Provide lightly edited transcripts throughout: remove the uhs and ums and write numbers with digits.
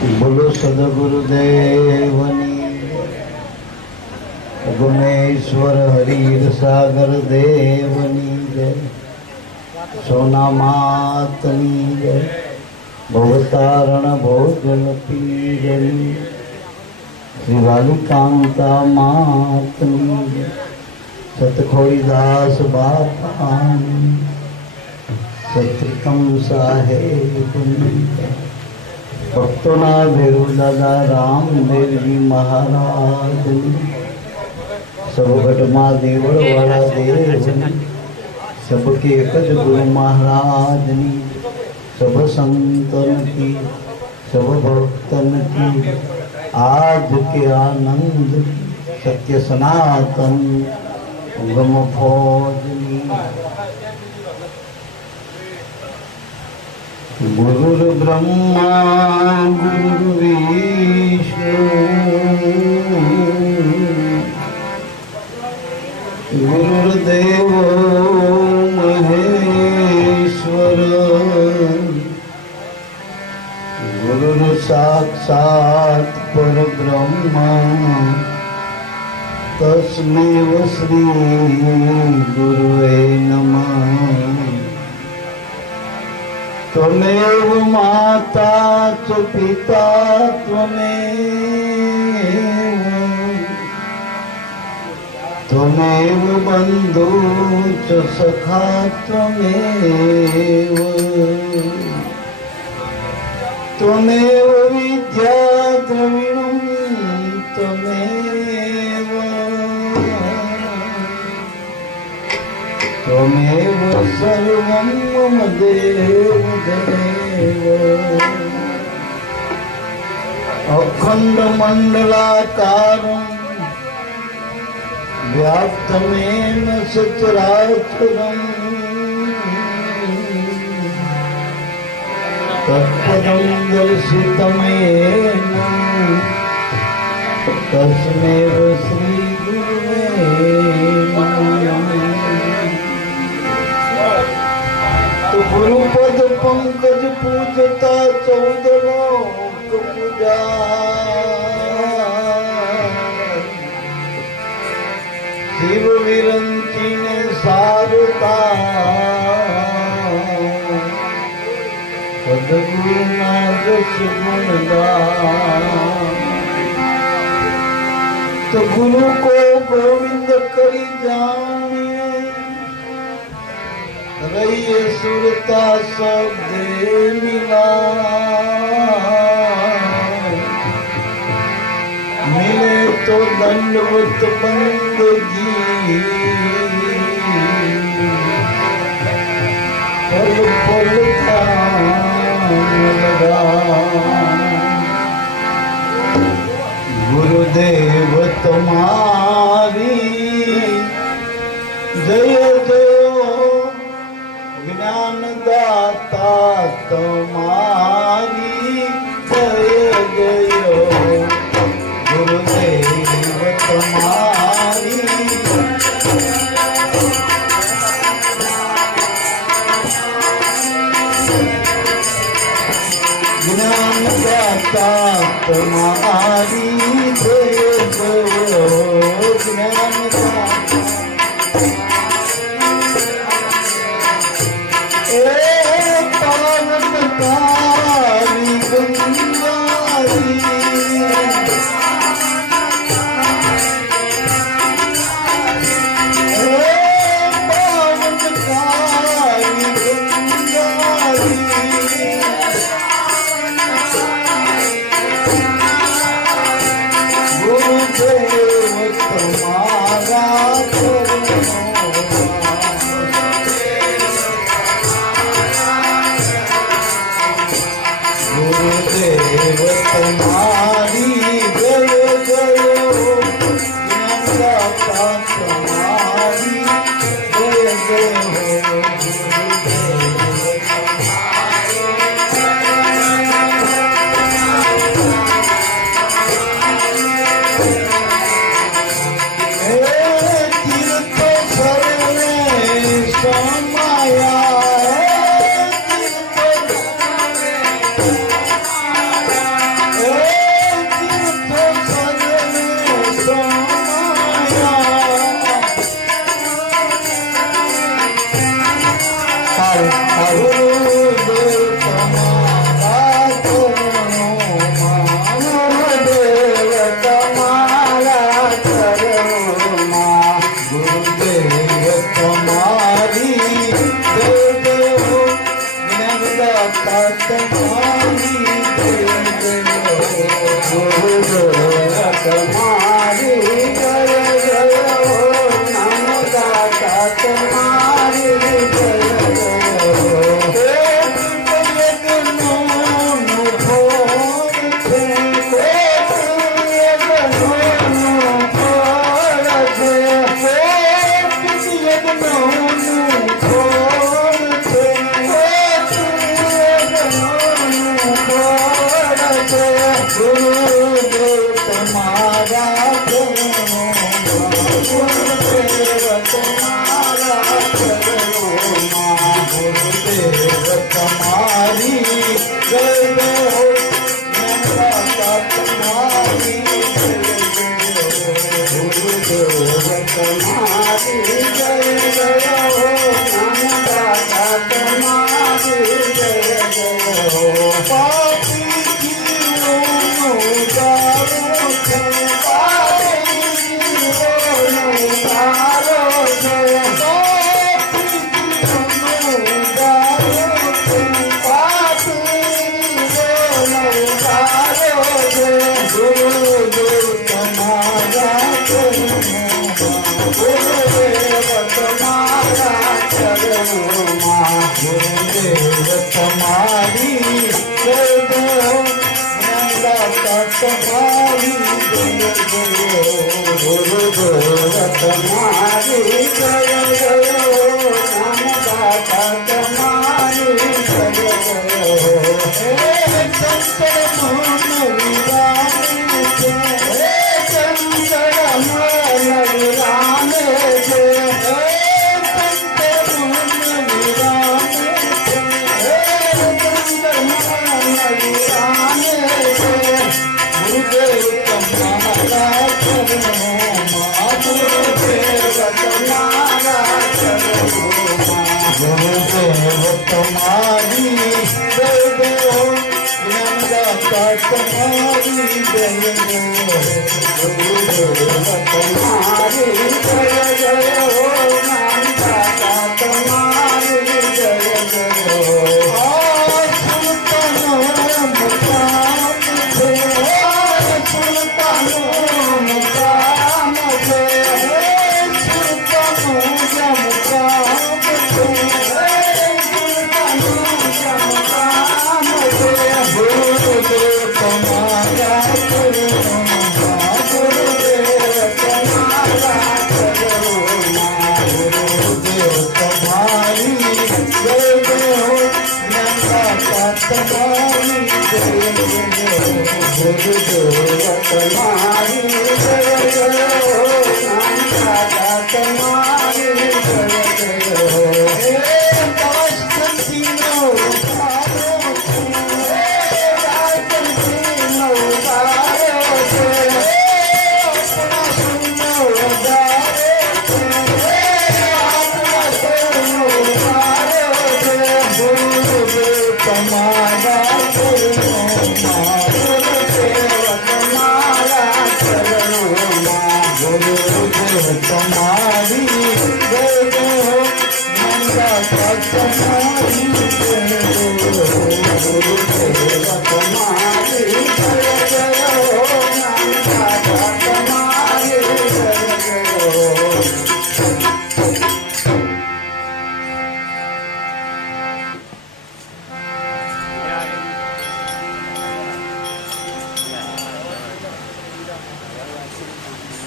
बोलो सदगुरुदेवनी गुमेश्वर हरीर सागर देवनी जय। सोना मातनी जय। भवतारण भोजन पीरनी श्री वालिकांता मातनी जय। सतखोड़ीदास बापानी सत्रिकम साहेब भक्तोना भेरू दादा रामदेव जी महाराज सब घटमा देवड़ वाला देव सबके एक गुरु महाराज सब संतन की सब भक्तन की आज के आनंद सत्य सनातन गम फौजनी। गुरुर् ब्रह्मा गुरुर्विष्णु गुरुर्देवो महेश्वर गुरुर् साक्षात् परब्रह्म तस्मै श्री गुरुवे नमः। त्वमेव माता च पिता त्वमेव बन्धु च सखा त्वमेव विद्या द्रविणं त्वमेव सर्वं मम देव देव। अखंड मंडलाकारं व्याप्तमेन चराचरम् तत्पदं दर्शितमेन तस्मै श्री गुरुवे नमः। तो गुरुपद पंकज पूजता 14 लोक पूजा शिव विरंची ने सारता सदगुरु ना जस गुणगान। तो गुरु को गोविंद करी जानिए रहिए सुरता सब दे मिला। मिले तो दंडवत बंदगी पल पल लगा। गुरुदेव तुम्हारी जय जय ज्ञान दाता तुम्हारी जय जय। गुरुदेव तुम्हारी ज्ञान दाता तुम्हारी जय जय। ज्ञान दाता पावनकारी गंगारी पावनकारी गंगारी गुरुदेव तुम्हारा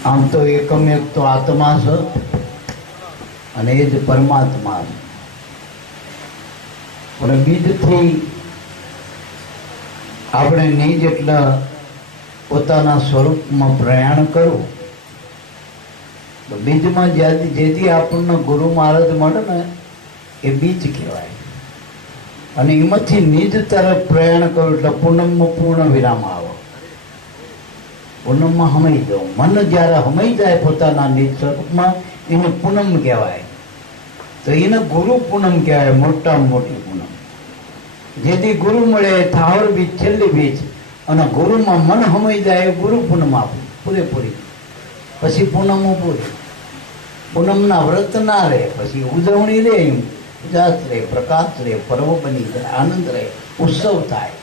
આમ તો એકમ એક તો આત્મા છે અને એ જ પરમાત્મા છે, પણ બીજથી આપણે નહીં જેટલા પોતાના સ્વરૂપમાં પ્રયાણ કરવું તો બીજમાં જેથી આપણને ગુરુ મહારાજ મળે ને એ બીજ કહેવાય. અને એમાંથી નિજ તરફ પ્રયાણ કરવું એટલે પૂનમમાં પૂર્ણ વિરામ આવે. પૂનમમાં હમાઈ જવું, મન જ્યારે હમાઈ જાય પોતાના નિજ સ્વરૂપમાં એને પૂનમ કહેવાય. તો એને ગુરુ પૂનમ કહેવાય, મોટામાં મોટી પૂનમ. જેથી ગુરુ મળે થાવર બીજ છેલ્લી બીજ, અને ગુરુમાં મન હમાઈ જાય એ ગુરુ પૂનમ આપું પૂરેપૂરી. પછી પૂનમો પૂરી. પૂનમના વ્રત ના રહે, પછી ઉજવણી રહે, ઉજાસ રહે, પ્રકાશ રહે, પર્વ બની જાય, આનંદ રહે, ઉત્સવ થાય,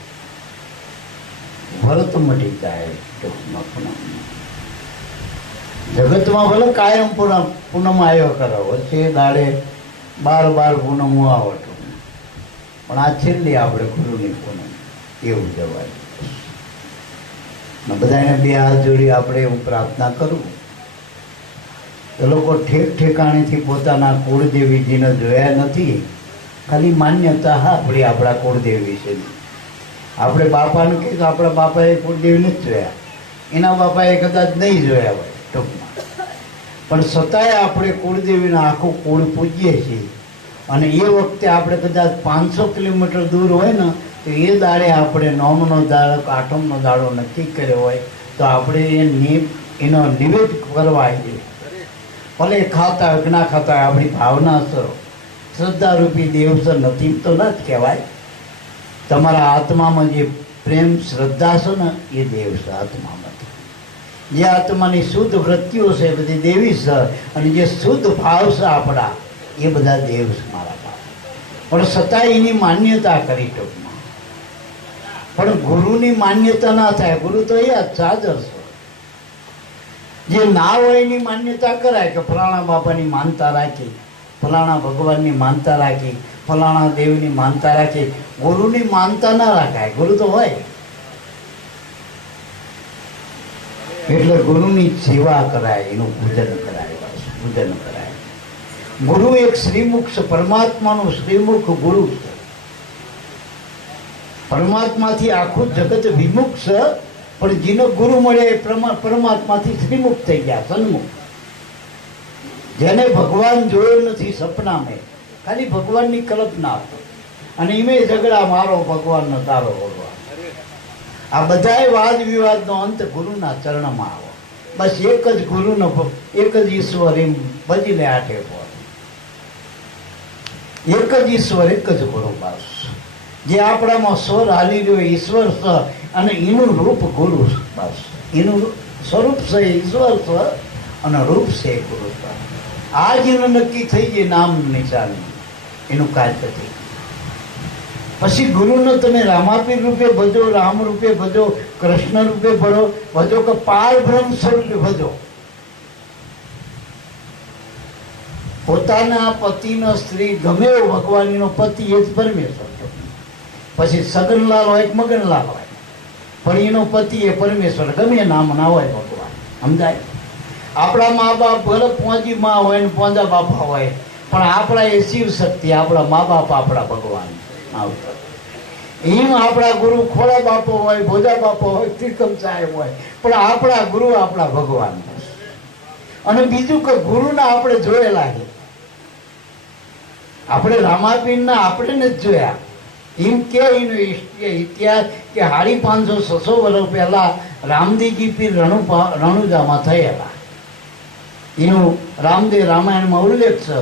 વ્રત મટી જાય. ટૂંકમાં પૂનમ જગતમાં ભલે કાયમ પૂનમ આવ્યો કરો, વચ્ચે દાડે 12 પૂનમો આવટ, પણ આ છેલ્લી આપણે ગુરુની પૂનમ એવું જવાય. બધાને બે હાથ જોડી આપણે એવું પ્રાર્થના કરું. એ લોકો ઠેક ઠેકાણેથી પોતાના કુળદેવીજીને જોયા નથી, ખાલી માન્યતા હા આપણી આપણા કુળદેવી વિશેની. આપણે બાપાને કહે તો આપણા બાપાએ કુળદેવી નથી જોયા, એના બાપાએ કદાચ નહીં જોયા હોય ટૂંકમાં, પણ છતાંય આપણે કુળદેવીના આખું કુળ પૂજીએ છીએ. અને એ વખતે આપણે કદાચ 500 કિલોમીટર દૂર હોય ને, તો એ દાડે આપણે નોમનો દાડો, આઠમનો દાડો નક્કી કર્યો હોય, તો આપણે એનો નિવેદ કરવા આવીએ. ભલે ખાતા હોય કે ના ખાતા હોય, આપણી ભાવના અસરો શ્રદ્ધારૂપી દેવસર નથી તો ન જ કહેવાય. તમારા આત્મામાં જે પ્રેમ શ્રદ્ધા છે ને, એ દેવ છે આત્મામાં. જે આત્માની શુદ્ધ વૃત્તિઓ છે એ બધી દેવી છે, અને જે શુદ્ધ ભાવ છે આપણા એ બધા દેવ છે મારા બાપ. પણ છતાંય એની માન્યતા કરી ટૂંકમાં. પણ ગુરુની માન્યતા ના થાય. ગુરુ તો એ સાદર છે. જે ના હોય એની માન્યતા કરાય કે ફલાણા બાપાની માનતા રાખી, ફલાણા ભગવાનની માનતા રાખી, ફલાણા દેવની માનતા રાખી. ગુરુની માનતા ના રાખાય. ગુરુ તો હોય. એટલે ગુરુની સેવા કરાય, એનું પૂજન કરાય, બસ પૂજન કરાય. ગુરુ એક શ્રીમુખ છે, પરમાત્માનું શ્રીમુખ ગુરુ છે. પરમાત્માથી આખું જગત વિમુખ છે, પણ જેનો ગુરુ મળે એ પરમાત્માથી શ્રીમુખ થઈ ગયા, સન્મુખ. જેને ભગવાન જોયો નથી સપનામાં, ખાલી ભગવાનની કલ્પના આપો, અને એમે ઝઘડા મારો ભગવાનનો તારો ભગવાન. આ બધાય વાદ વિવાદનો અંત ગુરુના ચરણમાં આવો. બસ એક જ ગુરુનો, એક જ ઈશ્વર, એમ ભજી લે આઠે પર. એક જ ઈશ્વર, એક જ ગુરુ. બસ જે આપણામાં સ્વર હાલી રહ્યો ઈશ્વર છે, અને એનું રૂપ ગુરુ છે. બસ એનું સ્વરૂપ છે ઈશ્વર છે, અને રૂપ છે ગુરુ છે. આ જ એનું નક્કી થઈ જાય, નામ નિશાની એનું કાર્ય થઈ. પછી ગુરુને તમે રામાપીર રૂપે ભજો, રામ રૂપે ભજો, કૃષ્ણ રૂપે ભજો કે પાર બ્રહ્મ સ્વરૂપે ભજો. પોતાના પતિનો સ્ત્રી ગમે એવો ભગવાનનો પતિ એ જ પરમેશ્વર. પછી સગનલાલ હોય કે મગનલાલ હોય, પણ એનો પતિ એ પરમેશ્વર, ગમે નામ ના હોય ભગવાન. સમજાય? આપણા મા બાપ ભલે પોંજી માં હોય ને પોંજા બાપા હોય, પણ આપણા એ શિવ શક્તિ, આપણા મા બાપ આપણા ભગવાન. એમ આપણા ગુરુ ખોળા બાપો હોય, ભોજા બાપો હોય, ત્રિકમ સાહેબ હોય, પણ આપણા ગુરુ આપણા ભગવાન. અને બીજું કે ગુરુના આપણે જોયેલા છે. આપણે રામાપીરના આપણે નથી જોયા. એમ કે એનો ઇતિહાસ કે 550-600 વર્ષ પહેલા રામદેવજી પીર રણુજામાં થયેલા. એનું રામદેવ રામાયણમાં ઉલ્લેખ છે.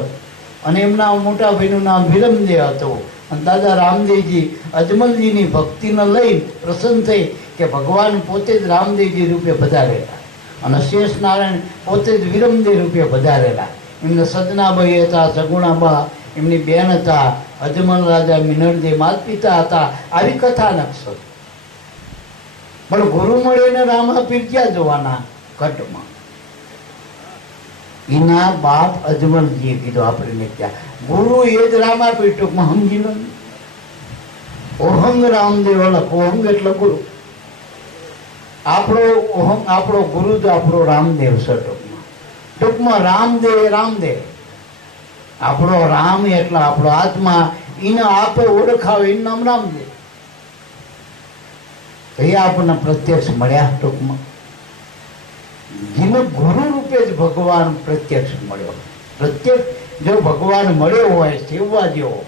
અને એમના મોટા ભાઈનું નામ વિરમદેવ હતું. અને દાદા રામદેવજી અજમલજીની ભક્તિને લઈ પ્રસન્ન થઈ કે ભગવાન પોતે જ રામદેવજી રૂપે પધારેલા, અને શેષ નારાયણ પોતે જ વિરમદેવ રૂપે પધારેલા. એમને સજનાભાઈ હતા, સગુણાબા એમની બેન હતા, અજમલ રાજા મિનળદેવ માતા પિતા હતા. આવી કથા નકશો. પણ ગુરુ મળીને રામાપીર ક્યાં જોવાના? કટમાં. એના બાપ અજમલજીએ કીધું આપણને ત્યાં ગુરુ એ જ રામાપીર. ટૂંકમાં સમજી લો. ઓહંગ રામદેવ અલગ. ઓહંગ એટલે ગુરુ. આપણો ઓહંગ, આપણો ગુરુ જ આપણો રામદેવ છે. ટૂંકમાં રામદેવ એ રામદેવ. આપણો રામ એટલે આપણો આત્મા, એને આપે ઓળખાવે એનું નામ રામદેવ. એ આપણને પ્રત્યક્ષ મળ્યા. ટૂંકમાં જેને ગુરુ રૂપે જ ભગવાન પ્રત્યક્ષ મળ્યો. પ્રત્યક્ષ જો ભગવાન મળ્યો હોય, સેવવા જેવો,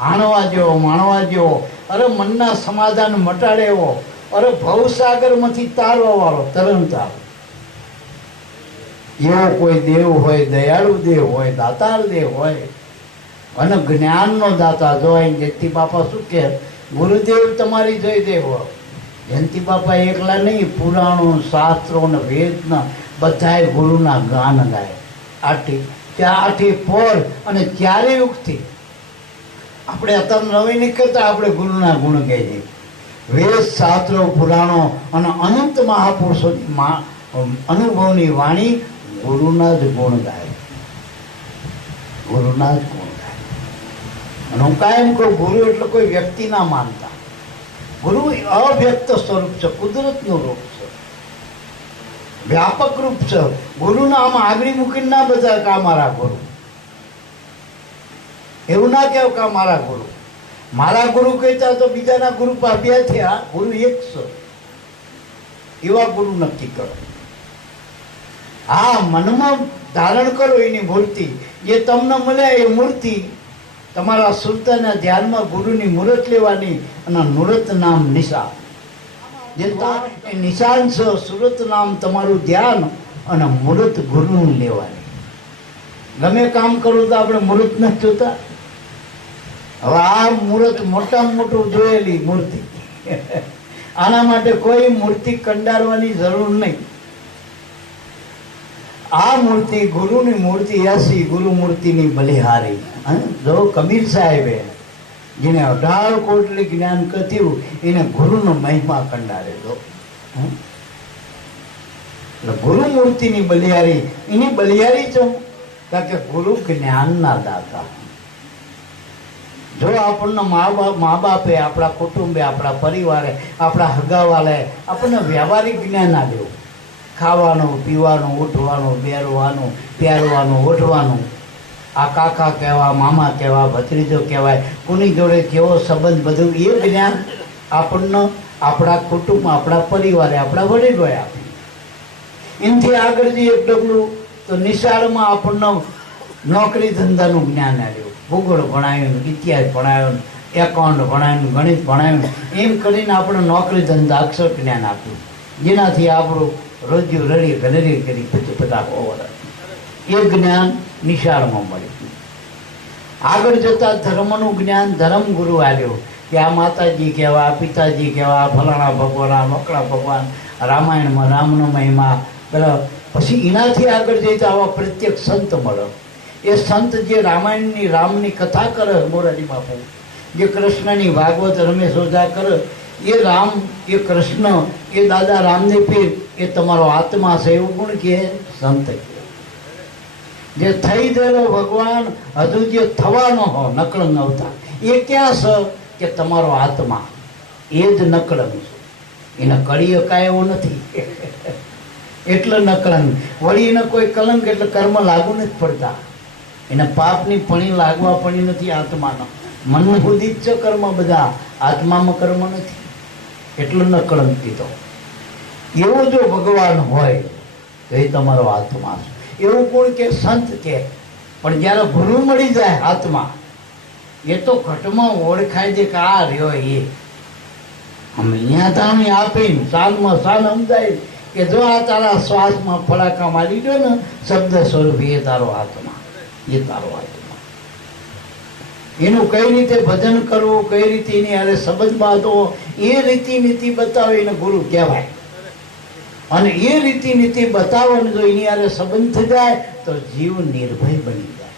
આણવા જેવો, માણવા જેવો, અરે મનના સમાધાન મટાડે એવો, અરે ભવસાગરમાંથી તારવા વાળો, તરણ તાર, એવો કોઈ દેવ હોય, દયાળુ દેવ હોય, દાતાર દેવ હોય, અને જ્ઞાનનો દાતા. જો અહીં જયંતિ બાપા શું કે, ગુરુદેવ તમારી જય દેવ. જયંતિ બાપા એકલા નહીં, પુરાણો શાસ્ત્રો ને વેદના બધાય ગુરુના ગાન ગાય. આઠી પોર અને ચારે યુગથી આપણે અત્યારે નવી નહીં કરતા, આપણે ગુરુના ગુણ કહીએ. વેદ શાસ્ત્રો પુરાણો અને અનંત મહાપુરુષોની અનુભવની વાણી ગુરુના જ ગુણ ગાય, ગુરુના જ ગુણ ગાય. અને હું કાયમ કહું, ગુરુ એટલે કોઈ વ્યક્તિ ના માનતા. ગુરુ અવ્યક્ત સ્વરૂપ છે, કુદરતનું રૂપ છે, વ્યાપક રૂપ છે. ગુરુના આમ આગળ મૂકીને ના બધા કા મારા ગુરુ, એવું ના કહેવું કા મારા ગુરુ. મારા ગુરુ કહેતા તો બીજાના ગુરુ પાપ્યા થયા. ગુરુ એક છે, એવા ગુરુ નક્કી કરો. હા, મનમાં ધારણ કરો એની મૂર્તિ, જે તમને મળ્યા એ મૂર્તિ. તમારા સુરતાના ધ્યાનમાં ગુરુની મૂર્ત લેવાની અને મૂર્ત નામ નિશાન. જે નિશાન છે, સુરત નામ તમારું ધ્યાન અને મૂર્ત ગુરુનું લેવાની. ગમે કામ કરું તો આપણે મૂર્ત નથી જોતા. હવે આ મૂર્ત મોટામાં મોટું જોયેલી મૂર્તિ. આના માટે કોઈ મૂર્તિ કંડારવાની જરૂર નહીં. આ મૂર્તિ ગુરુની મૂર્તિ એસી, ગુરુ મૂર્તિની બલિહારી. જો કબીર સાહેબે જેને 18 કોટલી જ્ઞાન કથ્યું, એને ગુરુનો મહિમા કંડારેલો. એટલે ગુરુ મૂર્તિની બલિહારી, એની બલિહારી છો કારણ કે ગુરુ જ્ઞાનના દાતા. જો આપણને મા બાપે, આપણા કુટુંબે, આપણા પરિવારે, આપણા હગાવાલે આપણને વ્યવહારિક જ્ઞાન આપ્યું, ખાવાનું, પીવાનું, ઉઠવાનું, બેરવાનું, પહેરવાનું, ઉઠવાનું, આ કાકા કહેવા, મામા કહેવા, ભત્રીજો કહેવાય, કોની જોડે કેવો સંબંધ, બધું એ જ્ઞાન આપણને આપણા કુટુંબ, આપણા પરિવારે, આપણા વડીલોએ આપ્યું. એનાથી આગળ જઈએ એક ડગલું તો નિશાળમાં આપણને નોકરી ધંધાનું જ્ઞાન આવ્યું. ભૂગોળ ભણાવ્યું, ઇતિહાસ ભણાવ્યો, એકાઉન્ટ ભણાવ્યું, ગણિત ભણાવ્યું. એમ કરીને આપણે નોકરી ધંધા અક્ષર જ્ઞાન આપ્યું, જેનાથી આપણું રોજ્યું રડી ઘનરી કરી 50 વર્ષ એ જ્ઞાન નિશાળમાં મળ્યું. આગળ જતા ધર્મનું જ્ઞાન ધર્મગુરુ આવ્યો કે આ માતાજી કહેવા, પિતાજી કહેવા, ફલાણા ભગવાન, મકડા ભગવાન, રામાયણમાં રામનો મહિમા. પછી એનાથી આગળ જઈ તો આવા પ્રત્યેક સંત મળે. એ સંત જે રામાયણની રામની કથા કરે, મોરારી બાપુ જે કૃષ્ણની ભાગવત રમેશ ઓઝા કરે, એ રામ, એ કૃષ્ણ, એ દાદા રામદેવ પીર, એ તમારો આત્મા છે એવું ગુણ કહે સંત. જે થઈ ગયેલો ભગવાન હજુ જે થવાનો હો નકળંગ અવતાર, એ ક્યાં છે કે તમારો આત્મા, એ જ નકળંગ છે. એને કડી અકાય એવો નથી એટલે નકળંગ. વળી એને કોઈ કલંક એટલે કર્મ લાગુ નથી પડતા, એને પાપની પણી લાગવા પડી નથી આત્માનો. મન સુધી જ છે કર્મ બધા, આત્મામાં કર્મ નથી, એટલું નકળંક કીધો. એવો જો ભગવાન હોય તો એ તમારો આત્મા છે. એવું કોણ કે સંત કે, પણ જ્યારે ગુરુ મળી જાય આત્મા, એ તો ઘટમાં ઓળખાય છે કે આ રહ્યો એ. અમે અહીંયા તાણી આપીને સાલમાં સાલ સમજાય કે જો આ તારા શ્વાસમાં ફડાકા મારી દો ને શબ્દ સ્વરૂપ, એ તારો આત્મા, એ તારો આત્મા. એનું કઈ રીતે ભજન કરવું, કઈ રીતે એની હારે સંબંધ બાંધવો, એ રીતિ નીતિ બતાવે એને ગુરુ કહેવાય. અને એ રીતિ નીતિ બતાવવાનું જો એની હારે સંબંધ થઈ જાય તો જીવ નિર્ભય બની જાય.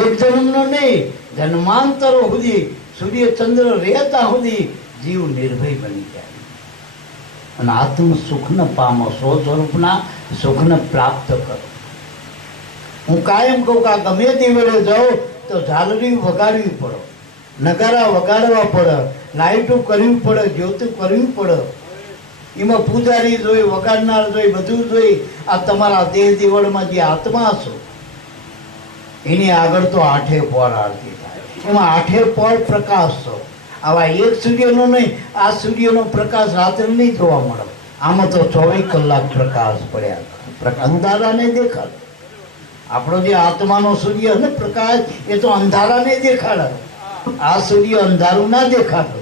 એક જન્મનો નહીં, જન્માંતરો સુધી, સૂર્ય ચંદ્ર રહેતા સુધી જીવ નિર્ભય બની જાય. અને આત્મ સુખને પામો, સ્વસ્વરૂપના સુખને પ્રાપ્ત કરો. હું કાયમ કહું કે આ ગમે તે વેળે જાઓ તો ઝાલરી વગાડવી પડે, નગારા વગાડવા પડે, લાઈટો કરવી પડે, જ્યોતિ કરવી પડે. એમાં પૂજારી જોઈ, વગાડનાર જોઈ, બધું જોઈ. આ તમારા દેહ દેવળમાં જે આત્મા છો એની આગળ તો 8 પહોર આરતી થાય. એમાં 8 પહોર પ્રકાશ છો. આવા એક સૂર્યનો નહીં, આ સૂર્યનો પ્રકાશ રાત્રે નહીં જોવા મળે. આમાં તો 24 કલાક પ્રકાશ પડ્યા, અંધારાને દેખાડે. આપણો જે આત્માનો સૂર્ય ને પ્રકાશ, એ તો અંધારાને દેખાડે. આ સૂર્ય અંધારું ના દેખાડે.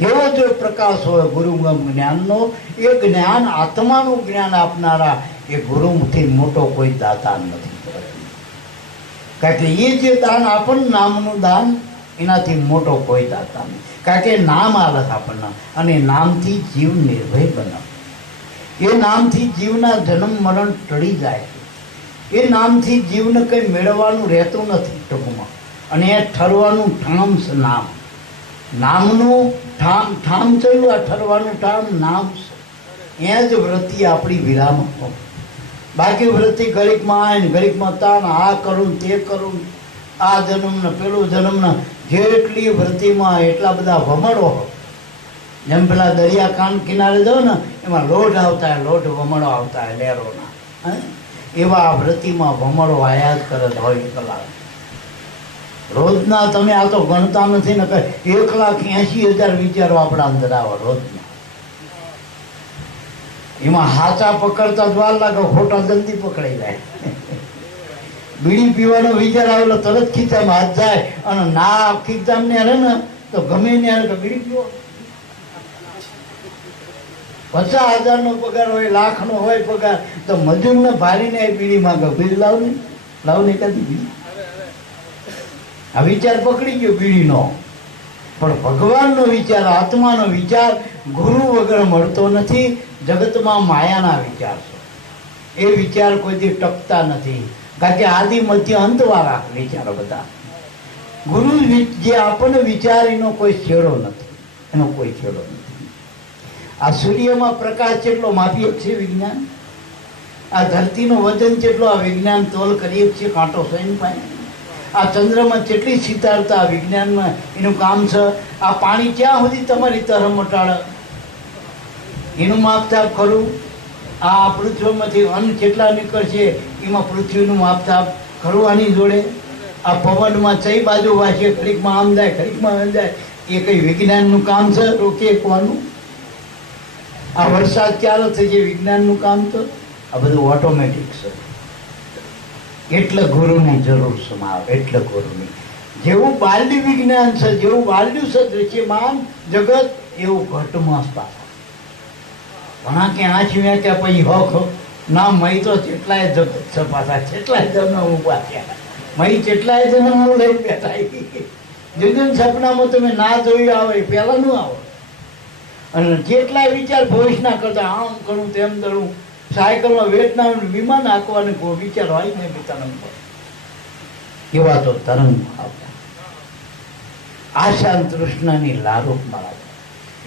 એવો જો પ્રકાશ હોય ગુરુગમ જ્ઞાનનો, એ જ્ઞાન આત્માનું જ્ઞાન આપનારા એ ગુરુથી મોટો કોઈ દાતા નથી. કારણ કે એ જે દાન આપણને નામનું દાન એનાથી મોટો કોઈ દાતા નહીં. કારણ કે નામ આવે આપણને અને નામથી જીવ નિર્ભય બનાવે. એ નામથી જીવના જન્મ મરણ ટળી જાય છે. એ નામથી જીવને કંઈ મેળવવાનું રહેતું નથી ટૂંકમાં. અને એ ઠરવાનું ઠામ છે નામ. નામનું ઠામ ચાલ્યું, આ ઠરવાનું ઠામ નામ છે. એ જ વૃત્તિ આપણી વિરામ. બાકી વૃત્તિ ઘડીકમાં આવીને ઘડીકમાં તાન, આ કરું તે કરું, આ જન્મને પેલું જન્મને, જેટલી વૃત્તિમાં એટલા બધા વમળો. જેમ પેલા દરિયા કાન કિનારે જાઓ ને એમાં લોઢ આવતા હોય, લોઢ વમળો આવતા હોય લહેરોના, એવા આ વૃત્તિમાં વમળો આયા જ કરે 24 કલાક. રોજના તમે આ તો ગણતા નથી ને, 1,80,000 વિચારો આપણા અંદર આવે રોજના. એમાં હાચા પકડતા જ વાર લાગે, ખોટા જલ્દી પકડાઈ જાય. બીડી પીવાનો વિચાર આવેલો તરત ખીચામાં હાથ જાય, અને ના ખીચામાં ને ને તો ગમે ને બીડી પીવો. 50,000 નો પગાર હોય, લાખ નો હોય પગાર, તો મજૂરને ભારીને બીડી માંગે, બીડી લાવ ને કદી બીડી. આ વિચાર પકડી ગયો બીડીનો. પણ ભગવાનનો વિચાર, આત્માનો વિચાર ગુરુ વગર મળતો નથી. જગતમાં માયાના વિચાર છે, એ વિચાર કોઈથી ટકતા નથી. કારણ કે આદિ મધ્ય અંતવાળા વિચારો બધા. ગુરુ જે આપણને વિચાર, એનો કોઈ છેડો નથી, એનો કોઈ છેડો નથી. આ સૂર્યમાં પ્રકાશ જેટલો માપીએ છે વિજ્ઞાન, આ ધરતીનો વજન જેટલો આ વિજ્ઞાન તોલ કરીએ છીએ કાંટો સૈન પાસે. આ ચંદ્રમાં જેટલી શીતળતા વિજ્ઞાનમાં એનું કામ છે. આ પાણી ક્યાં સુધી તમારી તરફ મટાડે એનું માપતાપ ખરું. આ પૃથ્વીમાંથી અન્ન કેટલા નીકળશે એમાં પૃથ્વીનું માપતાપ ખરું આની જોડે. આ પવનમાં ચઈ બાજુ વાંચીએ, ઘડીકમાં આમ જાય ઘડીકમાં આમ જાય, એ કઈ વિજ્ઞાનનું કામ છે રોકી એકવાનું? આ વરસાદ ક્યારે થઈ જાય વિજ્ઞાનનું કામ? તો આ બધું ઓટોમેટિક છે. એટલે ગુરુની જરૂર છે મારે, એટલે ગુરુની. જેવું બાલડી વિજ્ઞાન છે, જેવું બાલડ્યું છે દૃશ્યમાન જગત, એવું ઘટમાં પાછા ઘણા કે આંચ વ્યાખ્યા પછી હક ના મય તો કેટલાય જગત છે પાછા, કેટલાય જન્મ ઉભા થયા, મય કેટલાય જન્મ લઈ બેઠા. જુદન સપનામાં તમે ના જોયું આવે પહેલા નું આવે. અને જેટલાય વિચાર ભવિષ્યના કરતા, આમ કરું તેમ દળું, સાયકલમાં વેટ ના વિમાન આંકવાને કોઈ વિચાર હોય ને તરંગ પર. એવા તો તરંગ આવતા આશા તૃષ્ણની લારૂપ મળે.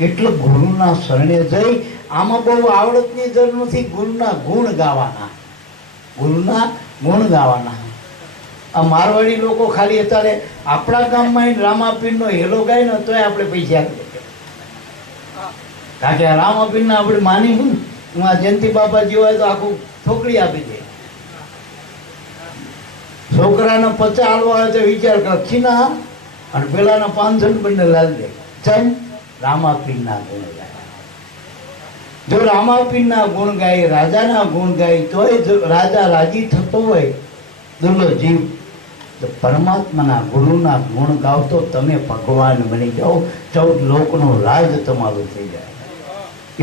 એટલે ગુરુના શરણે જઈ, આમાં બહુ આવડતની જરૂર નથી. ગુરુના ગુણ ગાવાના, ગુરુના ગુણ ગાવાના. આ મારવાડી લોકો ખાલી અત્યારે આપણા ગામમાં રામાપીરનો હેલો ગાય ને તોય આપણે પૈસા આપી દે. કારણ કે રામાપીરના આપણે માની હું એમાં જયંતિ બાપાજી હોય તો આખું ઠોકરી આપી દે. છોકરાને 50 હાલવા હોય તો વિચાર કર ખીના, અને પેલાના 500 બંને લાવી દે. ચમ રામાપીરના ગુણ ગાય. જો રામાપીરના ગુણ ગાય, રાજાના ગુણ ગાય, તોય રાજા રાજી થતો હોય દુર્લભ જીવ, તો પરમાત્માના ગુરુના ગુણ ગાવ તો તમે ભગવાન બની જાઓ. 14 લોકનો રાજ તમારું થઈ જાય.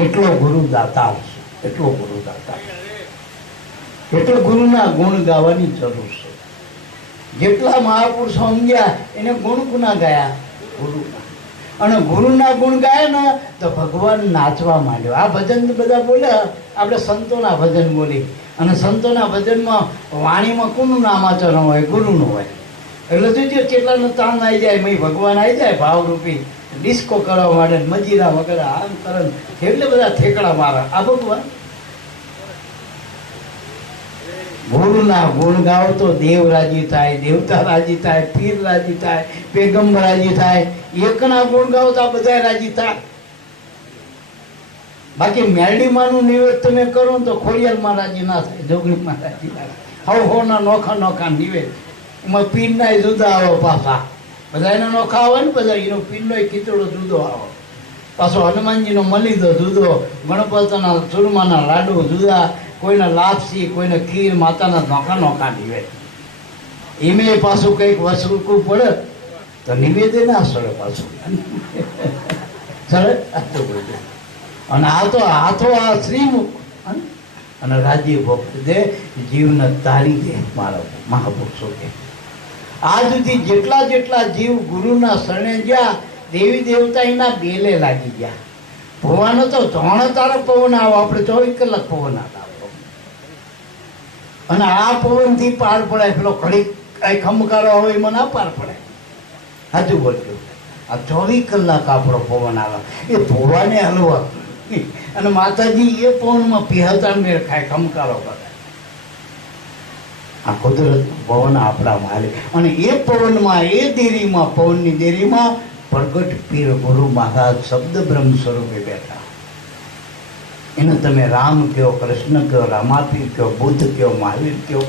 એટલો ગુરુ દાતા છે, એટલો ગુરુ દાતા. એટલે ગુરુના ગુણ ગાવાની જરૂર છે. જેટલા મહાપુરુષો સમજ્યા એને ગુણ ગુના ગાયા, ગુરુના. અને ગુરુના ગુણ ગાયા ને તો ભગવાન નાચવા માંડ્યો. આ ભજન બધા બોલ્યા, આપણે સંતોના ભજન બોલી. અને સંતોના ભજનમાં વાણીમાં કોનું નામાચરણ હોય? ગુરુનું હોય. એટલે જોજો કેટલાનો તાન આવી જાય, મય ભગવાન આવી જાય ભાવરૂપી, ડિસ્કો કરવા માંડે, મજીરા વગેરે આમ કરે, એટલે બધા ઠેકડા મારા. આ ભગવાન ગુરુના ગુણ ગાવ તો દેવ રાજી થાય, દેવતા રાજી થાય, પીર રાજી થાય, પેગમ્બર રાજી થાય. એકના ગુણ ગાવ તો આ બધા રાજી થાય. બાકી મેરડીમાંનું નિવેદ તમે કરો તો ખોડિયાલમાં રાજી ના થાય, જોગણીમાં રાજી થાય. હવના નોખા નોખા નિવેદ, એમાં પીરના જુદા આવે પાછા. બધા એના નોખા આવે ને, બધા એનો પીરનો ખીચડો જુદો આવે પાછો, હનુમાનજીનો મલીદો જુદો, ગણપતિના ચૂરમાના લાડુ જુદા, કોઈને લાપસી, કોઈને ખીર, માતાના નોખા નોખા નિવેદ. એમે પાછું કંઈક વસરૂકું પડે તો નિવેદે ના સડે પાછું સડે. અને આ તો આ શ્રીમુખ અને રાજ્ય ભક્ત દે, જીવને તારી દે મારા મહાપુરુષો કે. આ સુધી જેટલા જેટલા જીવ ગુરુના શરણે ગયા, દેવી દેવતા એના બેલે લાગી ગયા. ભવાનો તો ત્રણ તારા પવન આવો, આપણે 24 કલાક પવન આવો, અને આ પવનથી પાર પડાય. પેલો ઘડી કઈ ખમકારો હોય એમાં ના પાર પડાય. હાજુ બોલજો, આ 24 કલાક આપણો પવન આવે, એ ભોવાને હલવા, અને માતાજી એ પવનમાં પીહતા મેળ ખાય, ખમકારો કરે. આ કુદરત પવન આપણા માલિક, અને એ પવનમાં, એ દેરીમાં, પવનની દેરીમાં પ્રગટ પીર ગુરુ મહારાજ શબ્દ બ્રહ્મ સ્વરૂપે બેઠા. એને તમે રામ કયો, કૃષ્ણ કયો, રામાપીર કયો, બુદ્ધ કયો, મહાવીર કયો,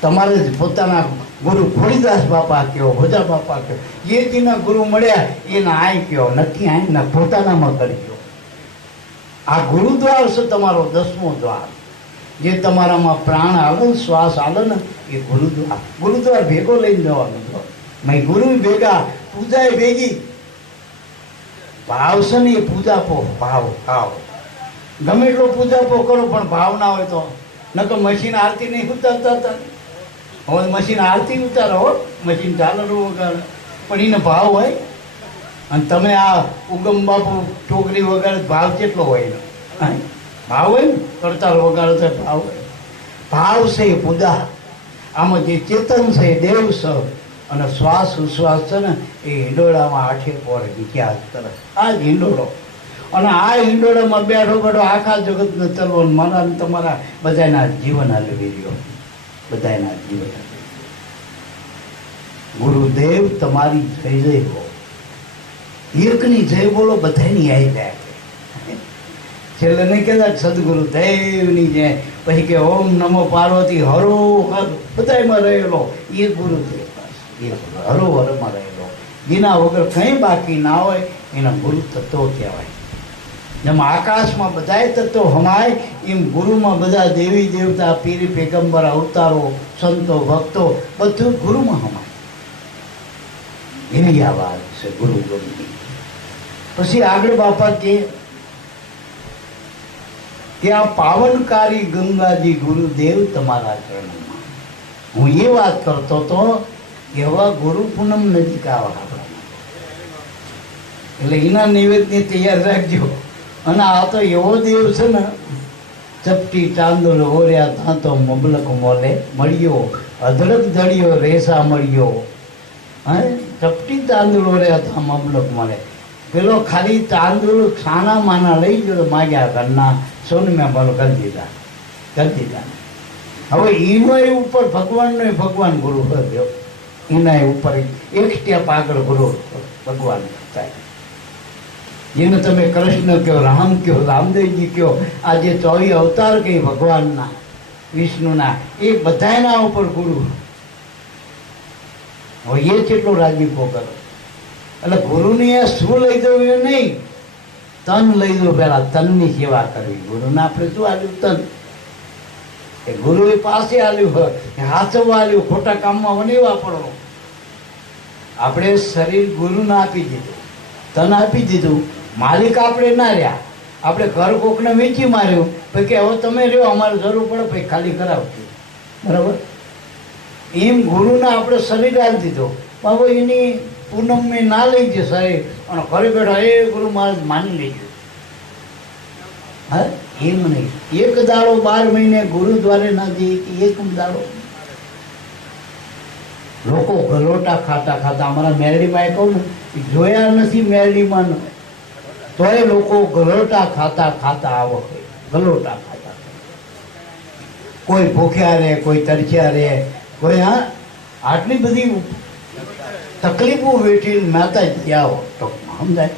તમારે જ પોતાના ગુરુ ખોડીદાસ બાપા કયો, ભોજા બાપા કયો, જે દીના ગુરુ મળ્યા એના આય કયો, નક્કી આયના પોતાનામાં કરજો. આ ગુરુદ્વાર છે તમારો 10મો દ્વાર. જે તમારામાં પ્રાણ આવે, શ્વાસ આવે ને, એ ગુરુદ્વાર. ગુરુદ્વાર ભેગો લઈને જવાનો. મેં ગુરુ ભેગા, પૂજા એ ભેગી. ભાવ છે ને એ પૂજા પો, ભાવ ભાવ ગમે એટલો પૂજા પો કરો, પણ ભાવ ના હોય તો નકર મશીન આરતી નહીં ઉતારતા હતા. હવે મશીન આરતી ઉતારો, મશીન ઝાલરો વગાડે, પણ એને ભાવ હોય. અને તમે આ ઉગમ બાપુ ટોકરી વગાડે, ભાવ કેટલો હોય એનો? ભાવ હોય ને, કરતાલ વગાડે તો ભાવ હોય. ભાવ છે એ પૂજા. આમાં જે ચેતન છે એ દેવ છે, અને શ્વાસ ઉશ્વાસ છે ને એ હિંડોળામાં આઠે પોર વિખ્યાત તરફ. આ જ હિંડોળો, અને આ હિંડોળામાં બેઠો બેઠો આખા જગતને ચલવાનું, મારા તમારા બધાના જીવન હલવી રહ્યો, બધાના જીવન. ગુરુદેવ તમારી જય જય હો. એકની જય બોલો, બધાની આઈ જાય. છેલ્લે નહીં કહેતા સદગુરુ દેવની જય, પછી કે ઓમ નમો પાર્વતી હરો હર, બધામાં રહેલો એ ગુરુદેવ. હરોહરમાં રહેલો, જેના વગર કંઈ બાકી ના હોય, એના ગુરુ તત્વો કહેવાય. જેમ આકાશમાં બધાય તત્વો હમાય, એમ ગુરુમાં બધા દેવી દેવતા, પીર પેગંબર, અવતારો, સંતો, ભક્તો બધું ગુરુમાં હમાય. એની આ વાત છે ગુરુ ગમતી. પછી આગળ બાપા કે આ પાવનકારી ગંગાજી ગુરુદેવ તમારા ચરણમાં. હું એ વાત કરતો તો, એવા ગુરુ પૂનમ નજીક આવા આપણા, એટલે એના નૈવેદ્ય તૈયાર રાખજો. અને આ તો એવો દેવ છે ને, ચપટી ચાંદોલ ઓર્યા ત્યાં તો મબલક મોલે મળ્યો, અધડક ધડ્યો રેસા મળ્યો. હા, ચપટી તાંદુળ ઓર્યા ત્યાં મબલક મળે. પેલો ખાલી તાંદુળ ખાના માના લઈ ગયો, માગ્યા ઘરના સોનમ્યા બોલો કરી દીધા, કરી દીધા. હવે એનો ઉપર ભગવાનનો ભગવાન ગુરુ કર્યો, એના ઉપર એક સ્ટેપ આગળ ગુરુ ભગવાન થાય. જેને તમે કૃષ્ણ કહો, રામ કહો, રામદેવજી કહો, આ જે 24 અવતાર કહી ભગવાનના, વિષ્ણુના, એ બધાના ઉપર ગુરુ. હવે એ કેટલો રાજીપો કરો. એટલે ગુરુની એ શું લઈ જવું એ નહીં, તન લઈ દો. પેલા તનની સેવા કરવી. ગુરુને આપણે શું આલ્યું? તન. એ ગુરુએ પાસે આલ્યું હોય, હાથમાં આલ્યું, ખોટા કામમાં નહીં વાપરવો. આપણે શરીર ગુરુને આપી દીધું, તન આપી દીધું, માલિક આપણે ના રહ્યા. આપણે ઘર કોકને વેચી માર્યું, પછી કે હવે તમે રહ્યો, અમારે જરૂર પડે પછી ખાલી કરાવજો, બરાબર? એમ ગુરુને આપણે શરીર આપી દીધું, બાબુ એની પૂનમ મેં ના લઈ ગયો શરીર, અને ઘરે બેઠા એ ગુરુ મહારાજ માની લેજો. હા, એમ નહીં. એક દાડો 12 મહિને ગુરુદ્વારે ના જઈએ, એક દાડો. લોકો ગલોટા ખાતા ખાતા, અમારા મેરડીમાં એ કહું ને, જોયા નથી મેરડીમાં, તોય લોકો ગલોટા ખાતા ખાતા આવો, ગલોટા ખાતા. કોઈ ભૂખ્યા રહે, કોઈ તરસ્યા રહે, કોઈ હા આટલી બધી તકલીફો વેઠીને માતાજી આવો તો સમજાય.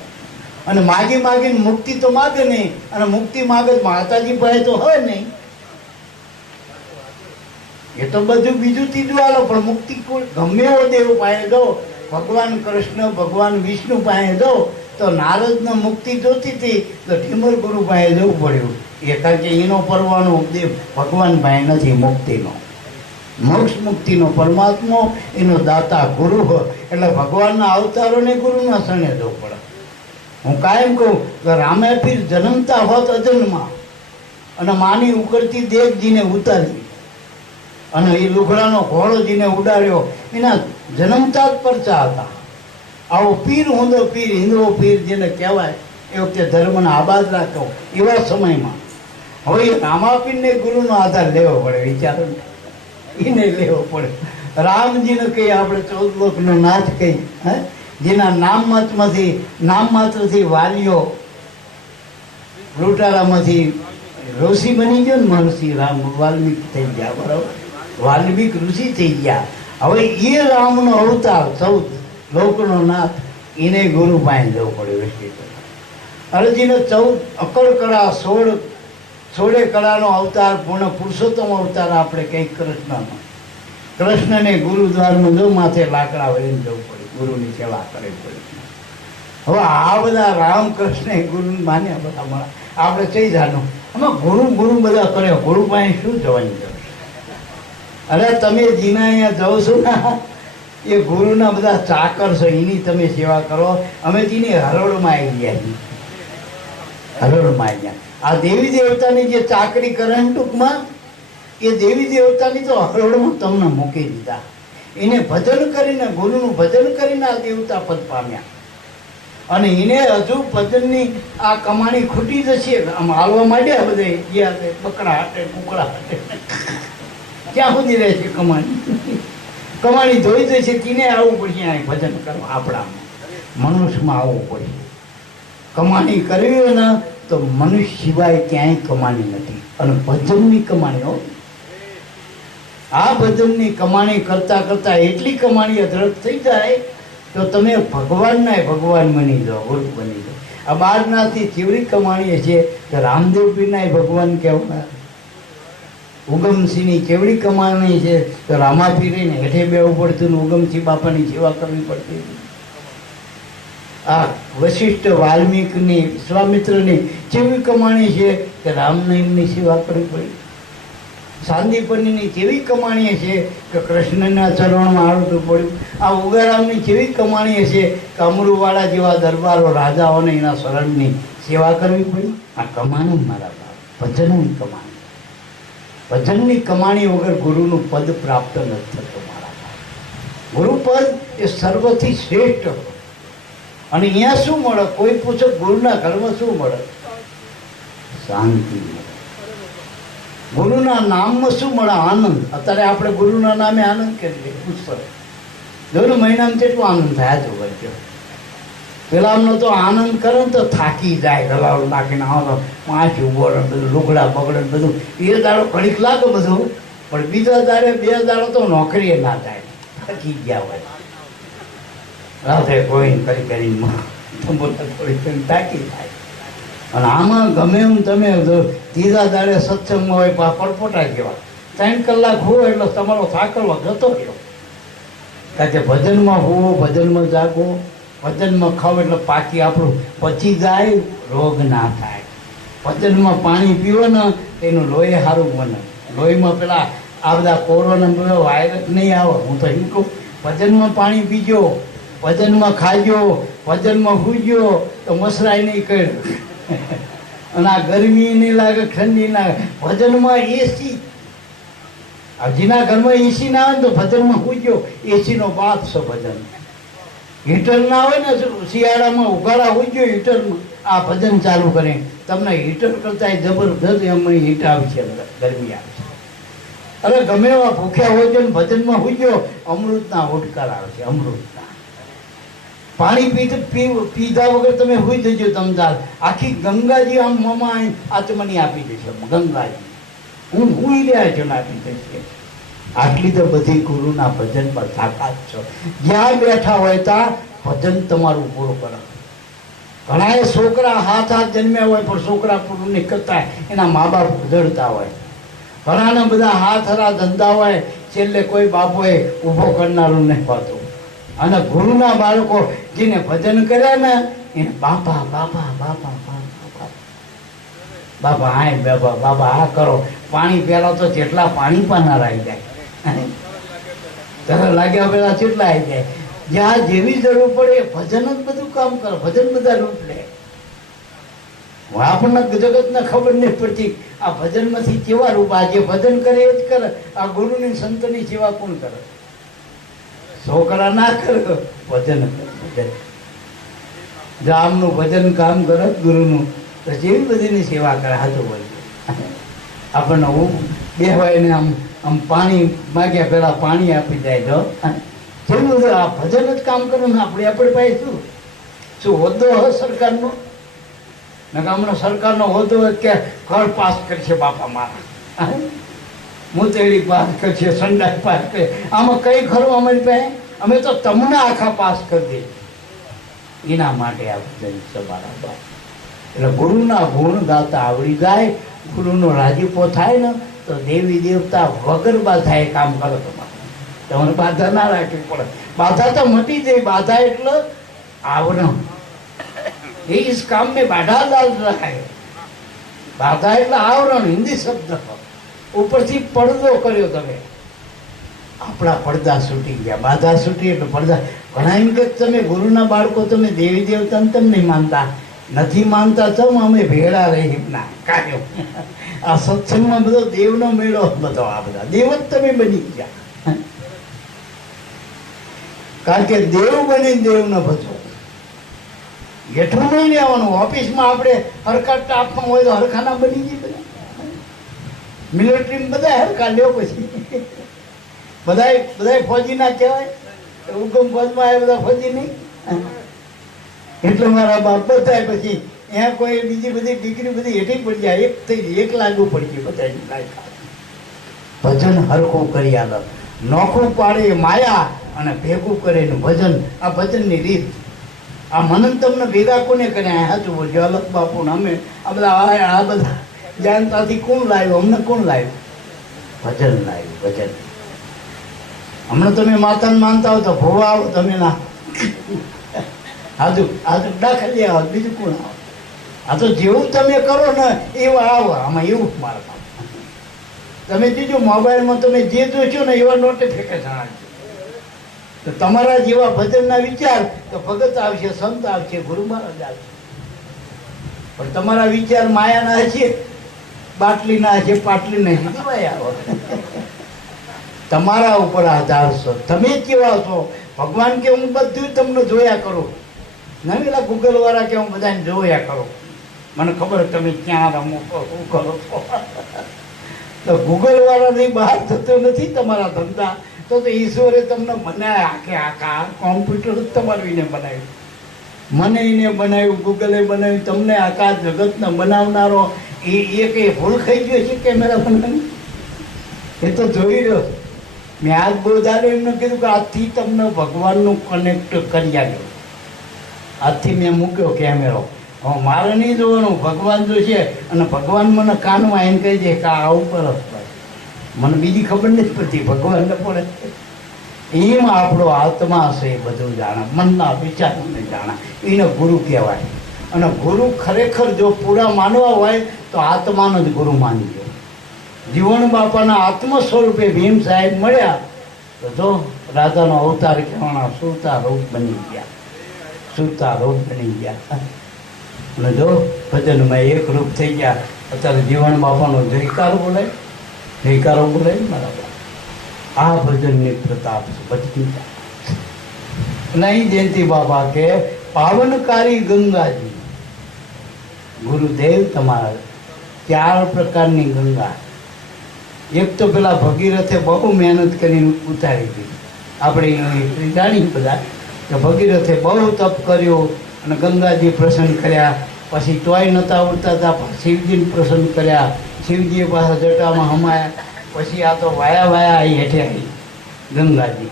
અને માગી માગીને મુક્તિ તો માગે નહીં, અને મુક્તિ માગે માતાજી પાસે તો હોય નહીં. એ તો બધું બીજું ત્રીજું આલો, પણ મુક્તિ ગમે એવો દેવ પાસે દો, ભગવાન કૃષ્ણ, ભગવાન વિષ્ણુ પાસે દો. તો નારદને મુક્તિ જોતી હતી તો ઠીમર ગુરુ પાસે જવું પડ્યું. એ કારણ કે એનો પરવાનો ઉપદેશ ભગવાન પાસે નથી મુક્તિનો. મોક્ષ મુક્તિનો પરમાત્મા, એનો દાતા ગુરુ હોય. એટલે ભગવાનના અવતારોને ગુરુના શરણે જવું પડે. હું કાયમ કહું કે રામાપીર જન્મતા હોત અજન્મમાં, અને માની ઉકળતી દેવજીને ઉતારી, અને એ લુગડાનો ઘોડો જેને ઉડાડ્યો એના જન્મતા જ પરચા હતા. આવો પીર ઊંધો પીર, હિન્દવો પીર જેને કહેવાય, એ વખતે ધર્મને આબાદ રાખ્યો એવા સમયમાં. હવે એ રામાપીરને ગુરુનો આધાર લેવો પડે, વિચારો ને, એને લેવો પડે. રામજીને કહીએ આપણે 14 લોકનો નાથ કહી, હે, જેના નામ માત્રથી વાલીઓ લૂંટારામાંથી ઋષિ બની ગયો ને, મહર્ષિ રામ વાલ્મીક થઈ ગયા, બરાબર, વાલ્મીક ઋષિ થઈ ગયા. હવે એ રામનો અવતાર 14 લોકનો નાથ, એને ગુરુ પાસે જવું પડ્યું વિષ્ણુ. અરજીને 14 અકળ કળા 16 કળાનો અવતાર, પૂર્ણ પુરુષોત્તમ અવતાર આપણે કંઈક કૃષ્ણને ગુરુદ્વારમાં જો માથે લાકડા વળીને જવું પડ્યું, ગુરુની સેવા કરવી પડી. હવે આ બધા રામકૃષ્ણ ગુરુ માન્યા બધા આપણે કઈ જાણો, આમાં ગુરુ બધા કરે, ગુરુ પાસે શું જવાની જરૂર? અરે તમે જીના અહીંયા જાઓ છો ને, એ ગુરુના બધા ચાકર છો, એની તમે સેવા કરો. અમે તેની હરોળમાં આવી ગયા, હરોળમાં આવી ગયા. આ દેવી દેવતાની જે ચાકરી કરે ને ટૂંકમાં, એ દેવી દેવતાની તો હરોળમાં તમને મૂકી દીધા. એને ભજન કરીને, ગુરુનું ભજન કરીને આ દેવતા પદ પામ્યા. અને એને હજુ ભજનની આ કમાણી ખૂટી જશે, આમ હાલવા માંડ્યા બધે ગયા, બકડા હાટે કુકડા હાટે, ક્યાં સુધી રહેશે કમાણી? કમાણી ધોઈ જશે, તેને આવવું પડશે અહીં ભજન કરવા. આપણામાં મનુષ્યમાં આવવું પડશે. કમાણી કરવી હોય ને તો મનુષ્ય સિવાય ક્યાંય કમાણી નથી. અને ભજનની કમાણી હો, આ ભજનની કમાણી કરતા કરતા એટલી કમાણી અધરત થઈ જાય તો તમે ભગવાન બની જાઓ, ગુરુ બની જાઓ. આ બારનાથી કેવડી કમાણી છે કે રામદેવ પીરના ભગવાન કહેવાય. ઉગમસિંહની કેવડી કમાણી છે તો રામાપીરીને હેઠે બેવું પડતું ને ઉગમસિંહ બાપાની સેવા કરવી પડતી. આ વશિષ્ઠ વાલ્મીકની વિશ્વામિત્રની કેવી કમાણી છે કે રામનામની સેવા કરવી પડી. સાંદીપનીની કેવી કમાણી છે કે કૃષ્ણના ચરણમાં આવતું પડ્યું. આ ઉગારામની કેવી કમાણી છે કે અમરુવાળા જેવા દરબારો રાજાઓને એના શરણની સેવા કરવી પડી. આ કમાણી મારા બાપ, ભજનની કમાણી. ભજનની કમાણી વગર ગુરુનું પદ પ્રાપ્ત નથી થતું મારા બાપ. ગુરુપદ એ સર્વથી શ્રેષ્ઠ. અને અહીંયા શું મળે? કોઈ પૂછે ગુરુના ઘરમાં શું મળે? શાંતિ મળે. ગુરુના નામમાં શું મળે? આનંદ. અત્યારે આપણે ગુરુના નામે આનંદ કરીએ, પૂછો જો ને મહિનામાં કેટલો આનંદ થાય તો કરજો. પેલાનો તો આનંદ કરે ને તો થાકી જાય, ગલાવડ નાખીને આવો પાંચ ઉભો બધું લુગડા બગડે બધું. એ દાડો ઘડીક લાગે બધું, પણ બીજા દાડે 2 દાડો તો નોકરીએ ના થાય, થાકી ગયા હોય. રાત્રે કોઈ કરીને થોડી થાકી થાય. અને આમાં ગમે એમ તમે ત્રીજા દાડે સત્સંગમાં હોય પડપોટા જેવા 3 કલાક હોય એટલે તમારો થાકલો જતો રહ્યો. કારણ કે ભજનમાં હોવો, ભજનમાં જાગો, ભજનમાં ખાવ એટલે પાકી આપણું પચી જાય, રોગ ના થાય. ભજનમાં પાણી પીવો ને એનું લોહી સારું બને. લોહીમાં પેલા આ બધા કોરોના વાયરસ નહીં આવે. હું તો એમ કહું, ભજનમાં પાણી પીજો, ભજનમાં ખાજો, ભજનમાં સૂજો તો મસરાય નહીં કર્યું. અને આ ગરમી નહીં લાગે, ઠંડી ના લાગે. ભજનમાં એસી, જેના ઘરમાં એસી ના આવે ને તો ભજનમાં સૂજો. એસીનો બાપ છે ભજન. હીટર ના હોય ને શિયાળામાં ઉઘાડા સૂજો હીટરમાં, આ ભજન ચાલુ કરે તમને હીટર કરતા જબરદસ્ત એમાં હીટ આવશે, ગરમી આવશે. અરે ગમે એવા ભૂખ્યા હોય છે ને ભજનમાં સૂજો, અમૃતના હોટકાર આવશે, અમૃતના. પાણી પીધા વગર તમે સુઈ જજો તમદાર. આખી ગંગાજી આમ મમા આત્મની આપી દેશે. ગંગાજી હું સુઈ રહ્યા છું ને આપી દેશે. આટલી તો બધી ગુરુના ભજન પર તાકાત છો. જ્યાં બેઠા હોય ત્યાં ભજન તમારું પૂરું કરો. ઘણા છોકરા હાથ જન્મ્યા હોય પણ છોકરા પૂરું નહીં કરતા, એના મા બાપ ઉધડતા હોય. ઘણાના બધા હાથ હરા ધંધા હોય, છેલ્લે કોઈ બાપોએ ઊભો કરનારું નહીં પાતું. અને ગુરુના બાળકો જેને ભજન કર્યા ને એને બાપા બાપા બાપા બાપા બાપા હા બાબા બાબા આ કરો. પાણી પહેલા તો જેટલા પાણી પાનાર આવી જાય, તરત લાગ્યા પેલા કેટલા આવી જાય. જ્યાં જેવી જરૂર પડે ભજન જ બધું કામ કરો. ભજન બધા રૂપ લે. આપણને જગતને ખબર નથી પડતી આ ભજનમાંથી કેવા રૂપ, આ જે ભજન કરે એ જ કરે. આ ગુરુની સંતની સેવા કોણ કરે? છોકરા ના કરે, ભજન કરે. ભજન જો આમનું ભજન કામ કરે ગુરુનું તો જેવી બધીની સેવા કરે. હાથો બોલ આપણને હું બેહવાયને આમ પાણી માગ્યા પહેલાં પાણી આપી જાય. જો જેવું બધું આ ભજન જ કામ કરે ને આપણે પાસે શું હોદ્દો હોય સરકારનો? હમણાં સરકારનો હોદ્દો કે ઘર પાસ કરશે બાપા મારા, મુતેડી પાસ કરશે, સંડાસ પાસ કરશે. આમાં કઈ ખરું અમારી પાસે? અમે તો તમને આખા પાસ કરી દઈએ. એના માટે આ ભજન સભાના બાપ. એટલે ગુરુના ગુણ ગાતા આવડી જાય, ગુરુનો રાજીપો થાય ને તો દેવી દેવતા વગર બાધાએ કામ કરો. તમારે બાધા ના રાખવી પડે. બાધા તો મટી જાય. બાધા એટલે આવરણ. इस काम में बाधा डाल रहा है. बाधा એટલે આવરણ, હિન્દી શબ્દ. ઉપરથી પડદો કર્યો તમે. આપણા પડદા છૂટી ગયા. બાધા છૂટી એટલે પડદા. ઘણા એમ કે તમે ગુરુના બાળકો તમે દેવી દેવતાને તમે નહીં માનતા. નથી માનતા તો અમે ભેળા રહી ના કાઢ્યો. આ સત્સંગમાં બધો દેવનો મેળો બધો. આ બધા દેવ જ તમે બની ગયા. કારણ કે દેવ બની દેવનો ભજો. હેઠું નહીં લેવાનું. ઓફિસમાં આપણે હરખા સ્ટાફમાં હોય તો હરખાના બની જાય બધા. મિલિટરીમાં બધા હરખા લ્યો પછી બધા ફોજી ના કહેવાય. હુકમ ફોજમાં આવે બધા ફોજી નહીં. એટલે મારા બાપ બધા પછી ત્યાં કોઈ બીજી બધી ડિગ્રી બધી હેઠી પડી જાય. એક થઈ એક લાગુ પડી ગઈ બધા. ભજન હરખું કરી આલો. નોખું પાડે માયા અને ભેગું કરે એનું ભજન. આ ભજનની રીત. આ મનન તમને ભેગા કોને કર્યા? સાચું બોલજો. અલગ બાપુ અમે આ બધા જાણતાથી કોણ લાવ્યું? અમને કોણ લાવ્યું? ભજન લાવ્યું. ભજન. હમણાં તમે માતાને માનતા હો તો ભોવા આવો તમે ના. આજુ દાખલી આવો, બીજું કોણ આવો? આ તો જેવું તમે કરો ને એવું આવો. આમાં એવું મારા કામ. તમે બીજું મોબાઈલમાં તમે જે જોશો ને એવા નોટિફિકેશન આવશે. તો તમારા જેવા ભજનના વિચાર તો ભગત આવશે, સંત આવશે, ગુરુ મહારાજ આવશે. પણ તમારા વિચાર માયાના હશે, બાટલીના હશે, પાટલીના હશે. તમારા ઉપર આધાર છો. તમે કેવા છો? ભગવાન કે હું બધું તમને જોયા કરું. ના પેલા ગૂગલ વાળા કે હું બધાને જોયા કરું. મને ખબર તમે ક્યાં રમો શું કરો. તો ગૂગલ વાળાની બહાર થતો નથી તમારા ધંધા. તો ઈશ્વરે તમને બનાવ્યા. આખે આખા કોમ્પ્યુટર જ તમારું એને બનાવ્યું. મને એને બનાવ્યું, ગૂગલે બનાવ્યું. તમને આખા જગતને બનાવનારો એ કંઈ ભૂલ ખાઈ ગયો છે કેમેરા બનાવી? એ તો જોઈ રહ્યો. મેં આજ બહુ દાડો એમને કીધું કે આજથી તમને ભગવાનનું કનેક્ટ કરી આવ્યો. આજથી મેં મૂક્યો કેમેરો. હવે મારે નહીં જોવાનું, ભગવાન જોશે. અને ભગવાન મને કાનમાં એમ કહી દે કે આ ઉપર જ. મને બીજી ખબર નથી પડતી, ભગવાનને પડે. એમાં આપણો આત્મા છે એ બધું જાણે. મનના વિચારોને જાણે. એને ગુરુ કહેવાય. અને ગુરુ ખરેખર જો પૂરા માનવા હોય તો આત્માનો જ ગુરુ માની ગયો. જીવણ બાપાના આત્મ સ્વરૂપે ભીમ સાહેબ મળ્યા તો જો રાધાનો અવતાર કહેવાના સુરતા રૂપ બની ગયા. સુરતા રૂપ બની ગયા. અને જો ભજનમાં એક રૂપ થઈ ગયા. અત્યારે જીવણ બાપાનો જયકાર બોલાય, જયકારો બોલાય મારા. આ ભજનની પ્રતાપ ભજની નહીં. જયંતિ બાબા કે પાવનકારી ગંગાજી. ગુરુદેવ તમારા 4 પ્રકારની ગંગા. એક તો પેલા ભગીરથે બહુ મહેનત કરીને ઉતારી દીધી. આપણે જાણીએ બધા કે ભગીરથે બહુ તપ કર્યો અને ગંગાજી પ્રસન્ન કર્યા. પછી તોય નહોતા ઉડતા હતા, શિવજીને પ્રસન્ન કર્યા. શિવજીએ પાછા જટામાં હમાયા. પછી આ તો વાયા આવી હેઠે આવી ગંગાજી.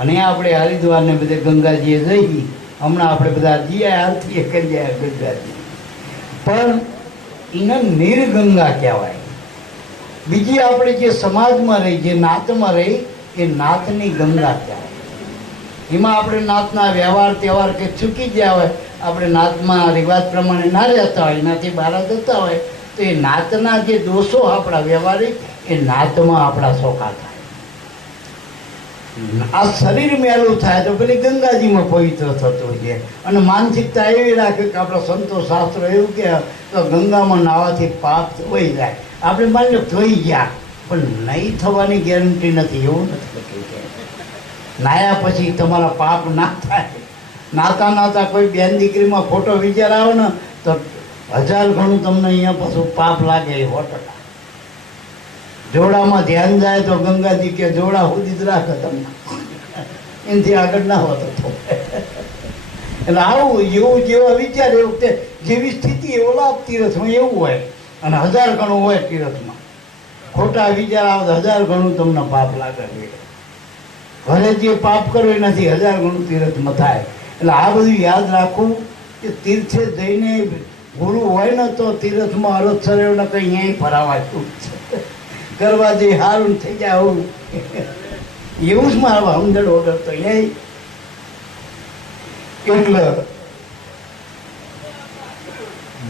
અને આપણે હરિદ્વારને બધે ગંગાજીએ જઈ. હમણાં આપણે બધા જીયા હાલથી કરી જાય ગંગાજી. પણ એને નિર્ગંગા કહેવાય. બીજી આપણે જે સમાજમાં રહી, જે નાતમાં રહી, એ નાતની ગંગા કહેવાય. એમાં આપણે નાતના વ્યવહાર તહેવાર કે ચૂકી ગયા હોય, આપણે નાતમાં રિવાજ પ્રમાણે ના રહેતા હોય, એનાથી બહાર જતા હોય, તો એ નાતના જે દોષો આપણા વ્યવહારિક એ નાતમાં આપણા સોખા થાય. આ શરીર મેલું થાય તો પેલી ગંગાજીમાં પવિત્ર થતું છે. અને માનસિકતા એવી રાખે કે આપણા સંતો શાસ્ત્રો એવું કે તો ગંગામાં નાવાથી પાપ ધોઈ જાય. આપણે માની લો ધોઈ ગયા, પણ નહીં થવાની ગેરંટી નથી. એવું નથી લખ્યું કે નાયા પછી તમારા પાપ ના થાય. નાતા નાતા કોઈ બેન દીકરીમાં ખોટો વિચાર આવે ને તો 1000 ગણું તમને અહીંયા પાછું પાપ લાગે. એ 100%. જોડામાં ધ્યાન જાય તો ગંગાજી કે જોડા સુધી જ રાખે તમને, એનાથી આગળ ના હોતો તો. એટલે આવું એવું જેવા વિચાર એ વખતે જેવી સ્થિતિ એવો લાભ તીરથમાં એવું હોય. અને 1000 ગણું હોય તીરથમાં. ખોટા વિચાર આવે તો 1000 ગણું તમને પાપ લાગે. ઘરે જે પાપ કરો એનાથી 1000 ગણું તીરથમાં થાય. એટલે આ બધું યાદ રાખવું કે તીર્થે જઈને ગુરુ હોય ને તો તીરથમાં અરથસર એવું ને કંઈ અહીંયા ફરાવા છું કરવા જઈ હારું થઈ જાય. આવું એવું જ મારવા સમજણ વગર તો એટલે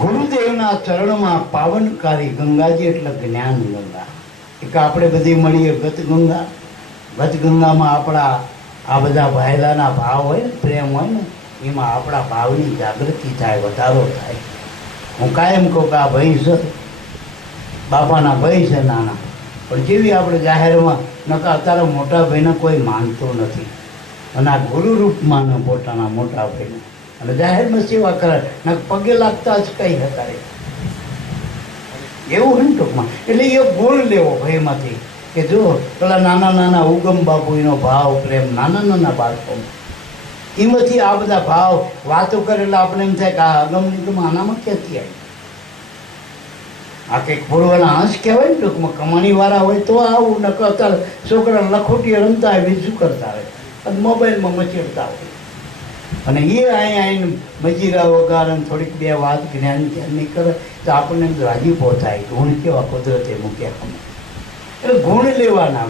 ગુરુદેવના ચરણમાં પાવનકારી ગંગાજી એટલે જ્ઞાન ગંગા. એક આપણે બધી મળીએ ગત ગંગા. ગત ગંગામાં આપણા આ બધા ભાયલાના ભાવ હોય ને, પ્રેમ હોય ને, એમાં આપણા ભાવની જાગૃતિ થાય, વધારો થાય. હું કાયમ કહું કે આ ભાઈ છે, બાપાના ભાઈ છે નાના, પણ જેવી આપણે જાહેરમાં નકા અત્યારે મોટા ભાઈને કોઈ માનતો નથી. અને આ ગુરુરૂપ માને પોતાના મોટા ભાઈને, અને જાહેરમાં સેવા કરે ને પગે લાગતા જ કંઈ હતા એવું હોય ને ટૂંકમાં. એટલે એ ગુણ લેવો ભાઈમાંથી કે જો પેલા નાના નાના ઉગમ બાપુ એનો ભાવ પ્રેમ નાના નાના બાળકો એમાંથી આ બધા ભાવ વાતો કરે એટલે આપણે એમ થાય કે આ અગમ નિગમ આનામાં ક્યાંથી આવી. આ કંઈક પૂર્વના અંશ કહેવાય ને ટૂંકમાં. કમાણીવાળા હોય તો આવું ન કરતા છોકરા લખોટી રમતા હોય, બીજું કરતા હોય, અને મોબાઈલમાં મચેડતા હોય. અને એ અહીંયા આવીને મજીરા વગાડે થોડીક બે વાત જ્ઞાન ધ્યાનની કરે તો આપણને રાજીપો થાય. ગુણ કેવા કુદરતે મૂક્યા. એટલે ગુણ લેવાના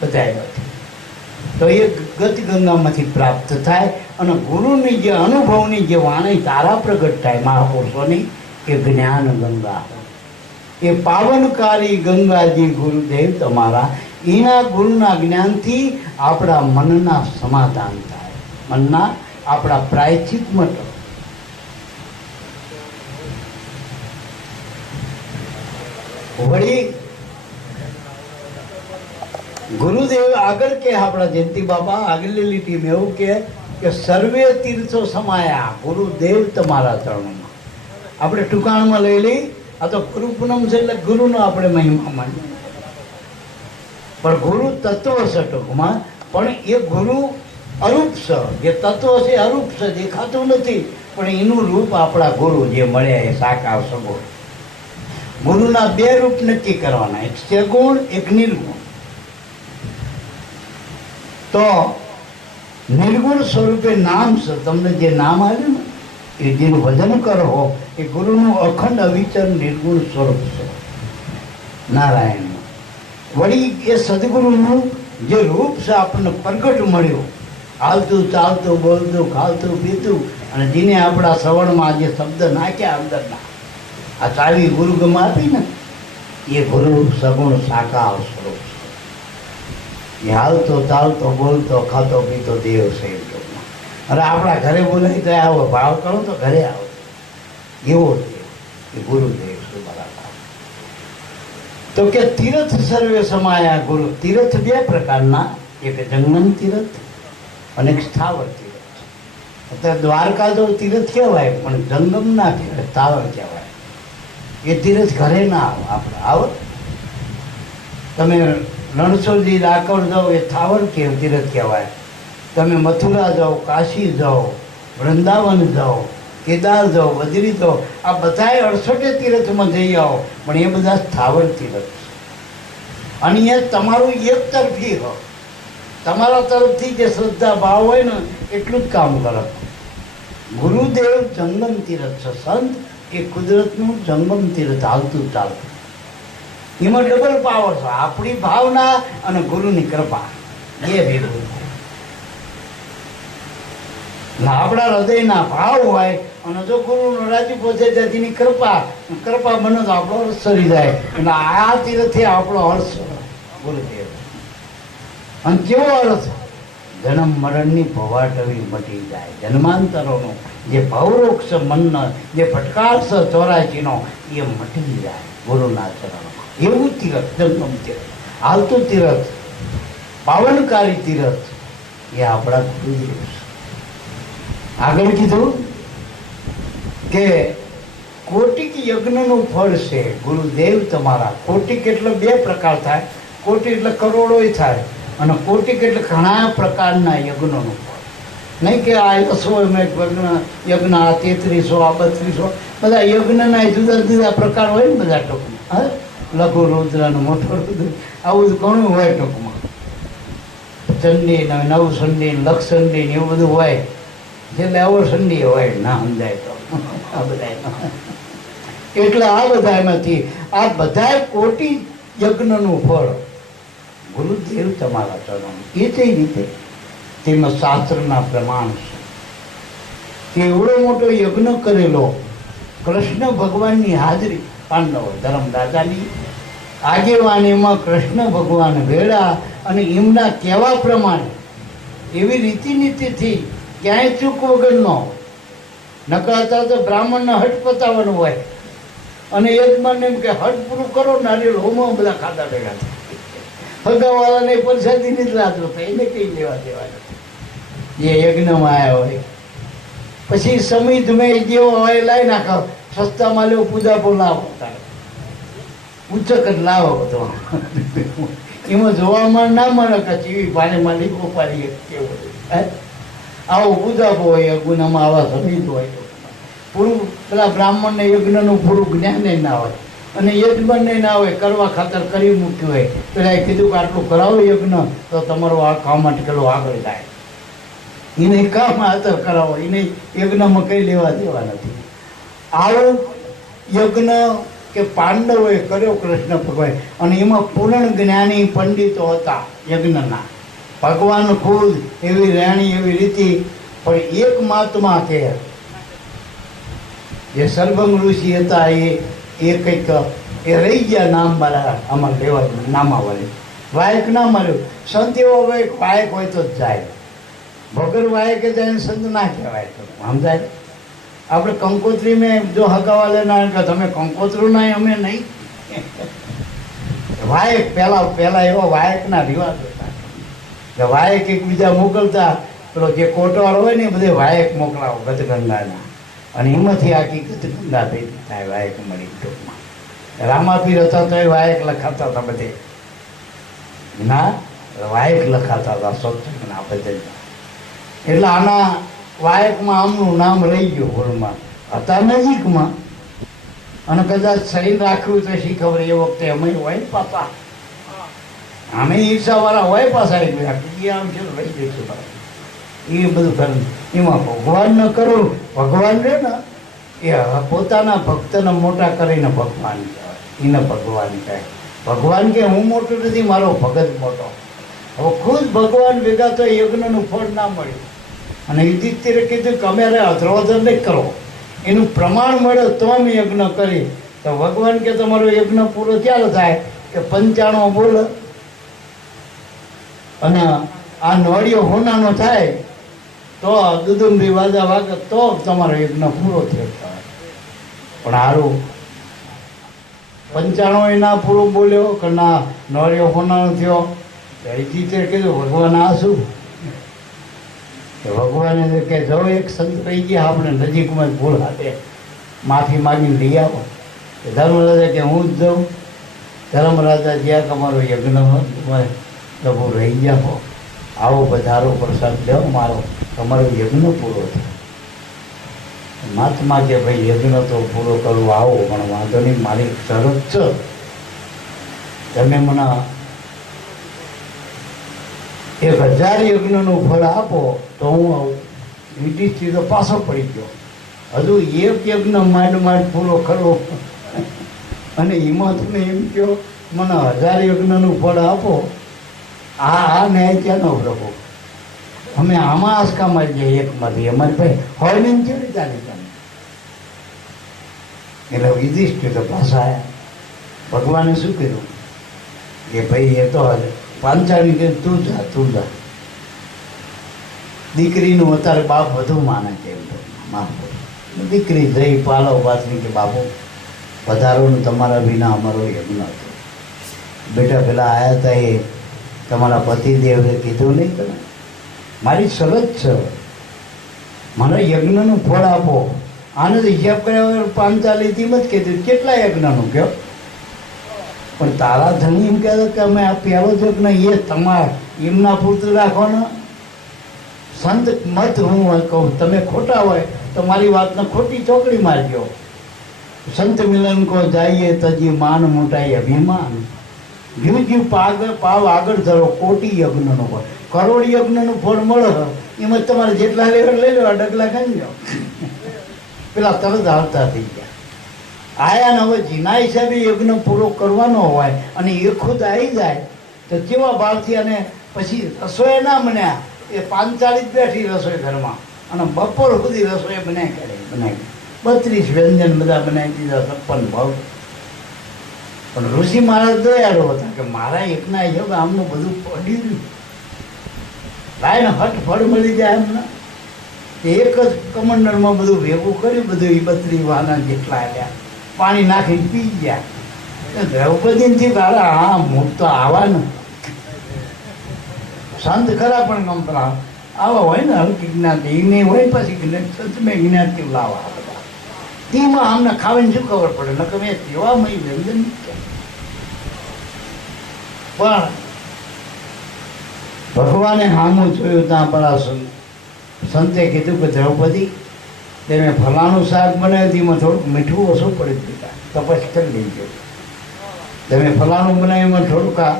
બધા તો એ ગત ગંગામાંથી પ્રાપ્ત થાય. અને ગુરુની જે અનુભવની જે વાણી તારા પ્રગટ થાય મહાપુરુષોની એ જ્ઞાન ગંગા. એ પાવનકારી ગંગાજી ગુરુદેવ તમારા, એના ગુરુના જ્ઞાનથી આપણા મનના સમાધાન થાય, મનના આપણા પ્રાયશ્ચિત મટે. વળી ગુરુદેવ આગળ કે આપણા જયંતિ બાબા આગળની લીટીમાં એવું કે સર્વે તીર્થો સમાયા ગુરુદેવ તમારા ચરણોમાં. આપણે ટુકાણમાં લઈ લઈ આ તો ગુરુ પૂનમ છે એટલે ગુરુનો આપણે મહિમા માનીએ. પણ ગુરુ તત્વ છે ટૂંકમાં. પણ એ ગુરુ અરૂપ છે. જે તત્વ છે અરૂપ છે, દેખાતું નથી, પણ એનું રૂપ આપણા ગુરુ જે મળ્યા એ સાકાર સગુણ. ગુરુના 2 રૂપ નક્કી કરવાના, એક સગુણ એક નિર્ગુણ. તો નિર્ગુણ સ્વરૂપે નામ છે. તમને જે નામ આવ્યું ને એ જેનું ભજન કરો એ ગુરુનું અખંડ અવિચર નિર્ગુણ સ્વરૂપ છે નારાયણનું. વળી એ સદગુરુનું જે રૂપ છે આપણને પ્રગટ મળ્યું, હાલતું ચાલતું બોલતું ખાલતું પીતું, અને જેને આપણા શ્રવણમાં જે શબ્દ નાખ્યા અંદરના આ ચાવી ગુરુગમ આપી ને એ ગુરુ સગુણ સાકાર સ્વરૂપ છે. એ હાલતો ચાલતો બોલતો ખાતો પીતો દેવ છે. અરે આપણા ઘરે બોલાવી તો આવો ભાવ કરો તો ઘરે આવો એવો દેવ એ ગુરુદેવ છે બરાબર. તો કે તીર્થ સર્વે સમાયા ગુરુ. તીર્થ 2 પ્રકારના, એક જંગમ તીર્થ અને એક સ્થાવર તીર્થ. અત્યારે દ્વારકા તો તીર્થ કહેવાય, પણ જંગમ ના કહેવાય, સ્થાવર કહેવાય. એ તીર્થ ઘરે ના આવો. આપણે આવો તમે રણછોડજી ડાકોર જાઓ એ સ્થાવર તીર્થ કહેવાય. તમે મથુરા જાઓ, કાશી જાઓ, વૃંદાવન જાઓ, કેદાર જાઓ, બદ્રી જાઓ, આ બધાય 68 તીર્થમાં જઈ આવો, પણ એ બધા સ્થાવર તીર્થ છે. અને એ તમારું એક તરફી હોય, તમારા તરફથી જે શ્રદ્ધા ભાવ હોય ને એટલું જ કામ કરે. ગુરુદેવ જંગમ તીર્થ છે. સંત એ કુદરતનું જંગમ તીર્થ, હાલતું ચાલતું. એમાં ડબલ પાવર છે, આપણી ભાવના અને ગુરુની કૃપા એ ભેગું થાય. આપણા હૃદયના ભાવ હોય અને જો ગુરુનો રાજીપો છે તેની કૃપા બને તો આપણો હર્ષ સરી જાય. એટલે આ તીર્થથી આપણો હર્ષ ગુરુદેવ. અને કેવો અર્થ? જન્મ મરણની ભવાટવી મટી જાય, જન્માંતરોનો જે ભવરોક્ષ મનનો જે ફટકાર છે 84નો એ મટી જાય ગુરુના ચરણમાં. એવું તીરથ, જંગમ તીરથ, હાલતું તીરથ, પાવનકારી તીરથ એ આપણા ગુરુદેવ છે. આગળ કીધું કે કોટિક યજ્ઞનું ફળ છે ગુરુદેવ તમારા. કોટિક એટલે 2 પ્રકાર થાય. કોટી એટલે કરોડોય થાય, અને કોટિક એટલે ઘણા પ્રકારના યજ્ઞનું ફળ. નહીં કે આ 100 યજ્ઞ, આ 3300, આ 3200, બધા યજ્ઞના જુદા જુદા પ્રકાર હોય ને બધા ટૂંકમાં. હા, લઘુ રુદ્ર ને મોટો રુદ્ર, આવું બધું ઘણું હોય ટૂંકમાં. ચંડી ને નવસંડી ને લક્ષંડી ને એવું બધું હોય. છેલ્લે અવસંડી હોય, ના સમજાય તો આ બધા. એટલે આ બધા એમાંથી આ બધા કોટી યજ્ઞનું ફળ ગુરુદેવ તમારા ચરણ. એ તે રીતે તેમાં શાસ્ત્રના પ્રમાણ છે કે એવડો મોટો યજ્ઞ કરેલો કૃષ્ણ ભગવાનની હાજરી, પાંડવો ધર્મરાજાની આગેવાનીમાં કૃષ્ણ ભગવાન વેળા, અને એમના કહેવા પ્રમાણે એવી રીતિનીતિથી ક્યાંય ચૂક વગર ન હોય. નકર તો બ્રાહ્મણને હટ પતાવવાનું હોય, અને યજમાનને એમ કે હટ પૂરું કરો, નારિયેળ હોમો બધા ખાતા ભેગા થાય. હગાવાળાને પરસાદીની જ રાહ જોતા, એને કંઈ લેવા દેવા નથી. એ યજ્ઞમાં આવ્યા હોય પછી સમય ધમે જેવો હોય લાવી નાખો, સસ્તામાં લેવો, પૂજા પર લાવો, ઉચ્ચક જ લાવો બધો. એમાં જોવામાં ના મળે કે ચીવી પાણીમાં લીકો પાડીએ કેવું. આવો પૂજા હોય યજ્ઞમાં, આવા સમય હોય પૂરું. પેલા બ્રાહ્મણને યજ્ઞનું પૂરું જ્ઞાન ના હોય, અને યજમાનને ના હોય, કરવા ખાતર કરી મૂક્યું હોય. પેલા કીધું કે આટલું કરાવો યજ્ઞ તો તમારો આ કામ અટકેલો આગળ જાય. એને કામ હાથર કરાવો, એને યજ્ઞમાં કંઈ લેવા દેવા નથી. આવું યજ્ઞ કે પાંડવોએ કર્યો કૃષ્ણ ભગવાન, અને એમાં પૂર્ણ જ્ઞાની પંડિતો હતા યજ્ઞના. ભગવાન ખુદ એવી રાણી એવી રીતિ, પણ એક મહાત્મા કે જે સર્વંગ ઋષિ હતા એ કંઈક એ રહી ગયા નામ મારા આમાં લેવા નામાવાળી. વાયક ના મળ્યું. સંત એવો હોય, વાયક હોય તો જ જાય, વગર વાયકે જાય સંત ના કહેવાય. તો સમજાય? આપણે કંકોત્રી મેં જો હકાવાલે ના કે તમે કંકોત્રું ના, અમે નહીં. વાયક પહેલા એવા વાયકના રિવાજ હતા કે વાયક એકબીજા મોકલતા. પેલો જે કોટવાળ હોય ને એ બધે વાયક મોકલાવો ગતગંગાના, અને એમાંથી આખી ગતગંગા ભેગી થાય, વાયક મળી. ટૂંકમાં રામાપીર હતા તો એ વાયક લખાતા હતા બધે. ના, વાયક લખાતા હતા સત્સંગના બધે. એટલે આના વાયકમાં આમનું નામ રહી ગયું ભૂલમાં. હતા નજીકમાં, અને કદાચ સહી રાખ્યું તો શી ખબર. એ વખતે અમે હોય ને પાછા, અમે ઈર્ષાવાળા હોય પાછા આમ છે રહી જઈશું. એ બધું કરે. એમાં ભગવાન ન કરો, ભગવાન રહે ને એ પોતાના ભક્તને મોટા કરીને ભગવાન કહેવાય. એને ભગવાન કહે. ભગવાન કે હું મોટું નથી, મારો ભગત મોટો. હવે ખુદ ભગવાન ભેગા તો યજ્ઞનું ફળ ના મળ્યું. અને યુધિષ્ઠિરે કીધું કે અમે અધ્રોધર નહીં કરો, એનું પ્રમાણ મળે તો અમે યજ્ઞ કરી. તો ભગવાન કે તમારો યજ્ઞ પૂરો ક્યારે થાય કે 95 બોલે, અને આ નોળિયો હોનાનો થાય તો દુદુંબી વાજા વાગે તો તમારો યજ્ઞ પૂરો થયો. પણ હારું 95 ના પૂરો બોલ્યો કે ના નોળિયો હોનાનો થયો. યુધિષ્ઠિરે કીધું ભગવાન આ શું? ભગવાને કે જો એક સંત રહી ગયા આપણે નજીકમાં જ ભૂલ હાથે, માફી માગીને લઈ આવો. ધર્મરાજા કે હું જ જાઉં. ધર્મરાજા જ્યાં તમારો યજ્ઞ પ્રભુ રહી ગયા હો, આવો પધારો, પ્રસાદ લેવો મારો, તમારો યજ્ઞ પૂરો થાય. મહાત્મા કે ભાઈ યજ્ઞ તો પૂરો કરવો આવો, પણ વાંધો નહીં, મારી શરત છે, તમે મને 1000 યજ્ઞનું ફળ આપો તો હું આવું. યુધિષ્ઠિર તો પાછો પડી ગયો. હજુ એક યજ્ઞ માંડ પૂરો કરવો, અને એમાં તમે એમ કહો મને 1000 યજ્ઞનું ફળ આપો. આ ન્યાય ક્યાંનો પ્રભુ? અમે આમાં આસકા મારી જઈએ એકમાંથી, અમારી ભાઈ હોય ને કેવી ચાલે તમે? એટલે યુધિષ્ઠિર તો પાછા આવ્યા. ભગવાને શું કર્યું કે ભાઈ એ તો પાંચાળી કે તું જા. દીકરીનું અત્યારે બાપ વધુ માને છે એમ તો માફ કરો. દીકરી જઈ પાલો પાથરી કે બાપુ પધારો ને તમારા વિના અમારો યજ્ઞ હતો. બેટા પેલા આવ્યા હતા એ તમારા પતિદેવે કીધું નહીં તમે મારી શરત છે મને યજ્ઞનું ફળ આપો. આને તો હિસાબ કર્યા વગર પાંચાલીથી જ કીધું કેટલા યજ્ઞનું કહો. પણ તારા ધણી એમ કહેતો કે અમે આ પહેલો યજ્ઞ એ તમારા એમના પૂરતું રાખવાનો. સંત મત હું કહું તમે ખોટા હોય તો મારી વાતને ખોટી ચોકડી મારજો. સંત મિલન કો જાઈએ તજી માન મોટાઈ અભિમાન. જીવ પાવ આગળ ધરો કોટી યજ્ઞનો ફળ કરોડ યજ્ઞનું ફળ મળે એમાં તમારે જેટલા લેવર લઈ લો ડગલા ખાઈ જાઓ. પેલા તરત આવતા થઈ ગયા. આયા ને હવે જીના હિસાબે યજ્ઞ પૂરો કરવાનો હોય અને એ ખુદ આવી જાય તો કેવા ભાવથી. અને પછી રસોઈ ના બન્યા એ 45 બેઠી રસોઈ ઘરમાં અને બપોર સુધી રસોઈ બનાવી 32 વ્યંજન બધા બનાવી દીધા 56 ભાવ. પણ ઋષિ મહારાજ દયાળુ હતા કે મારા એકના યોગ આમનું બધું પડ્યું લાઈને હટ ફળ મળી જાય એમને. એક જ કમંડળમાં બધું ભેગું કર્યું બધું 32 વાના જેટલા આવ્યા પાણી નાખીને પી ગયા. દ્રૌપદીથી તારા હા હું તો આવવાનું સંત ખરા પણ ગમતા આવા હોય ને હલકી જ્ઞાતિ એને હોય પછી જ્ઞાતિ લાવા બધા તેમાં આમને ખાવાની શું ખબર પડે નકર મેં તેવામય વ્યંજન પણ ભગવાને સામું જોયું ત્યાં પેલા સંતે કીધું કે દ્રૌપદી તેને ફલાણું શાક બનાવ્યું તેમાં થોડુંક મીઠું ઓછું પડી દીધા તપાસ કરી લેજો. તમે ફલાણું બનાવ્યું એમાં થોડુંક આ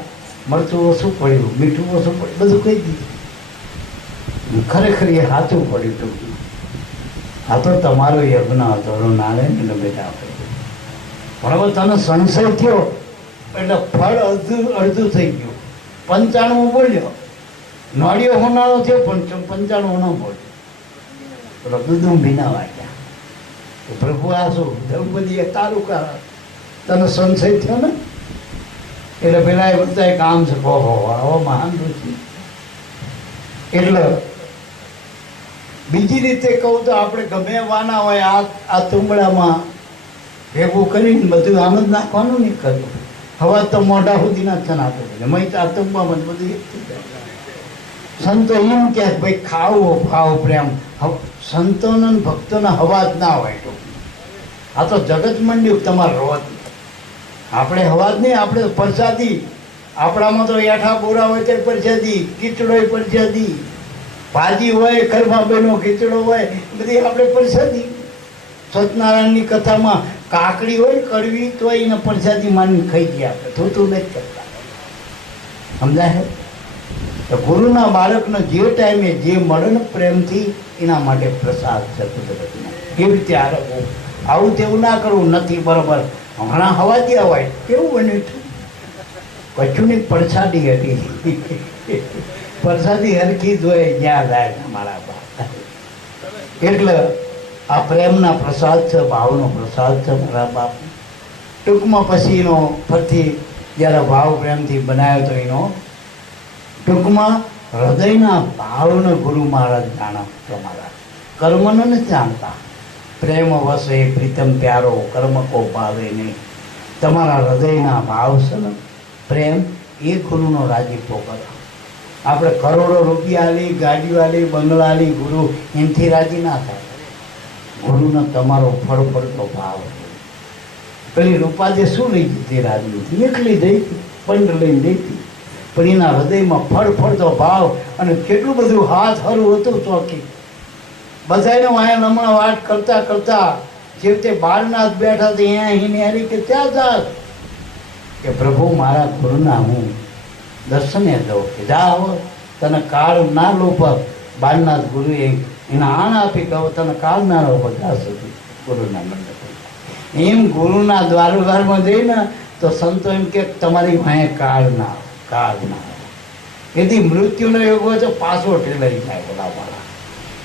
મરચું ઓછું પડ્યું મીઠું ઓછું પડ્યું બધું કહી દીધું. ખરેખર એ સાચું પડ્યું ટૂંકું. આ તો તમારો યજ્ઞ હતો નારાયણ ને બેટા આપણે પણ હવે તને સંશય થયો એટલે ફળ અડધું થઈ ગયું. 95 બોલ્યો નોડિયો હોનારો થયો પણ 95 ન બોલ્યો. પેલો દૂધનું ભીના વાગ્યા પ્રભુ આ શું દ્રૌપદીએ તારું કારણ તને સંશય થયો ને એટલે પેલા એ બધા કામ છે ઓહો આવો મહાન ઋષિ. એટલે બીજી રીતે કહું તો આપણે ગમે વાના હોય આ તુંબડામાં ભેગું કરીને બધું આમ જ નાખવાનું નહીં કર્યું. હવા તો મોઢા સુધી નાખતા નાખો મેં આ તુંબામાં બધું એક થઈ જાય. સંતો એમ કે ભાઈ ખાવો ભાવ પ્રેમ સંતોને ભક્તોને હવા જ ના હોય તો આ તો જગત મંડ્યું તમારે રોજ આપણે હવા જ નહીં. આપણે પ્રસાદી આપણામાં તો એઠા બોરા હોય તો પ્રસાદી ખીચડો પ્રસાદી ભાજી હોય ઘરમાં બહેનો ખીચડો હોય બધી આપણે પ્રસાદી. સત્યનારાયણની કથામાં કાકડી હોય કડવી તો એને પ્રસાદી માની ખાઈ ગયા આપણે થોતું નથી કરતા. સમજાય તો ગુરુના બાળકને જે ટાઈમે જે મળે ને પ્રેમથી એના માટે પ્રસાદ છે કુદરતનો. કેવી રીતે આરવવું આવું તેવું ના કરવું નથી બરાબર. હમણાં હવા ત્યાં હોય કેવું બન્યું કચ્છું ની પ્રસાદી હતી પ્રસાદી હરખી જ હોય જ્યાં જાય તમારા બાપ. એટલે આ પ્રેમના પ્રસાદ છે ભાવનો પ્રસાદ છે મારા બાપ. ટૂંકમાં પછી એનો ફરીથી જ્યારે ભાવ પ્રેમથી બનાવ્યો તો એનો ટૂંકમાં હૃદયના ભાવને ગુરુ મહારાજ જાણો તમારા કર્મને નથી જાણતા. પ્રેમ વસે પ્રીતમ પ્યારો કર્મ કો ભાવે નહીં. તમારા હૃદયના ભાવ છે ને પ્રેમ એ ગુરુનો રાજીપો કરો. આપણે કરોડો રૂપિયા લી ગાડીઓ આલી બંગલા લી ગુરુ એમથી રાજી ના થાય. ગુરુનો તમારો ફળ પડતો ભાવ. પેલી રૂપાદે શું લઈ દીધી રાજની એકલી દઈ પંડ લઈને દઈતી પણ એના હૃદયમાં ફળ ફળતો ભાવ અને કેટલું બધું હાથ હરું હતું ચોકી. બધાને વાયા હમણાં વાત કરતા કરતા જેવતે બારનાથ બેઠા હતા અહીંયા હારી કે ત્યાં જાત કે પ્રભુ મારા ગુરુના હું દર્શને દઉં કે જા તને કાળ ના લોપ. બારનાથ ગુરુએ એના આણ આપી કહો તને કાળ ના લોપ ત્યાં સુધી ગુરુના મંડપ. એમ ગુરુના દ્વારમાં જઈને તો સંતો એમ કે તમારી વાંહે કાળ ના એથી મૃત્યુનો યોગ હોય તો પાછો ઠેલાઈ જાય બોલાવાળા.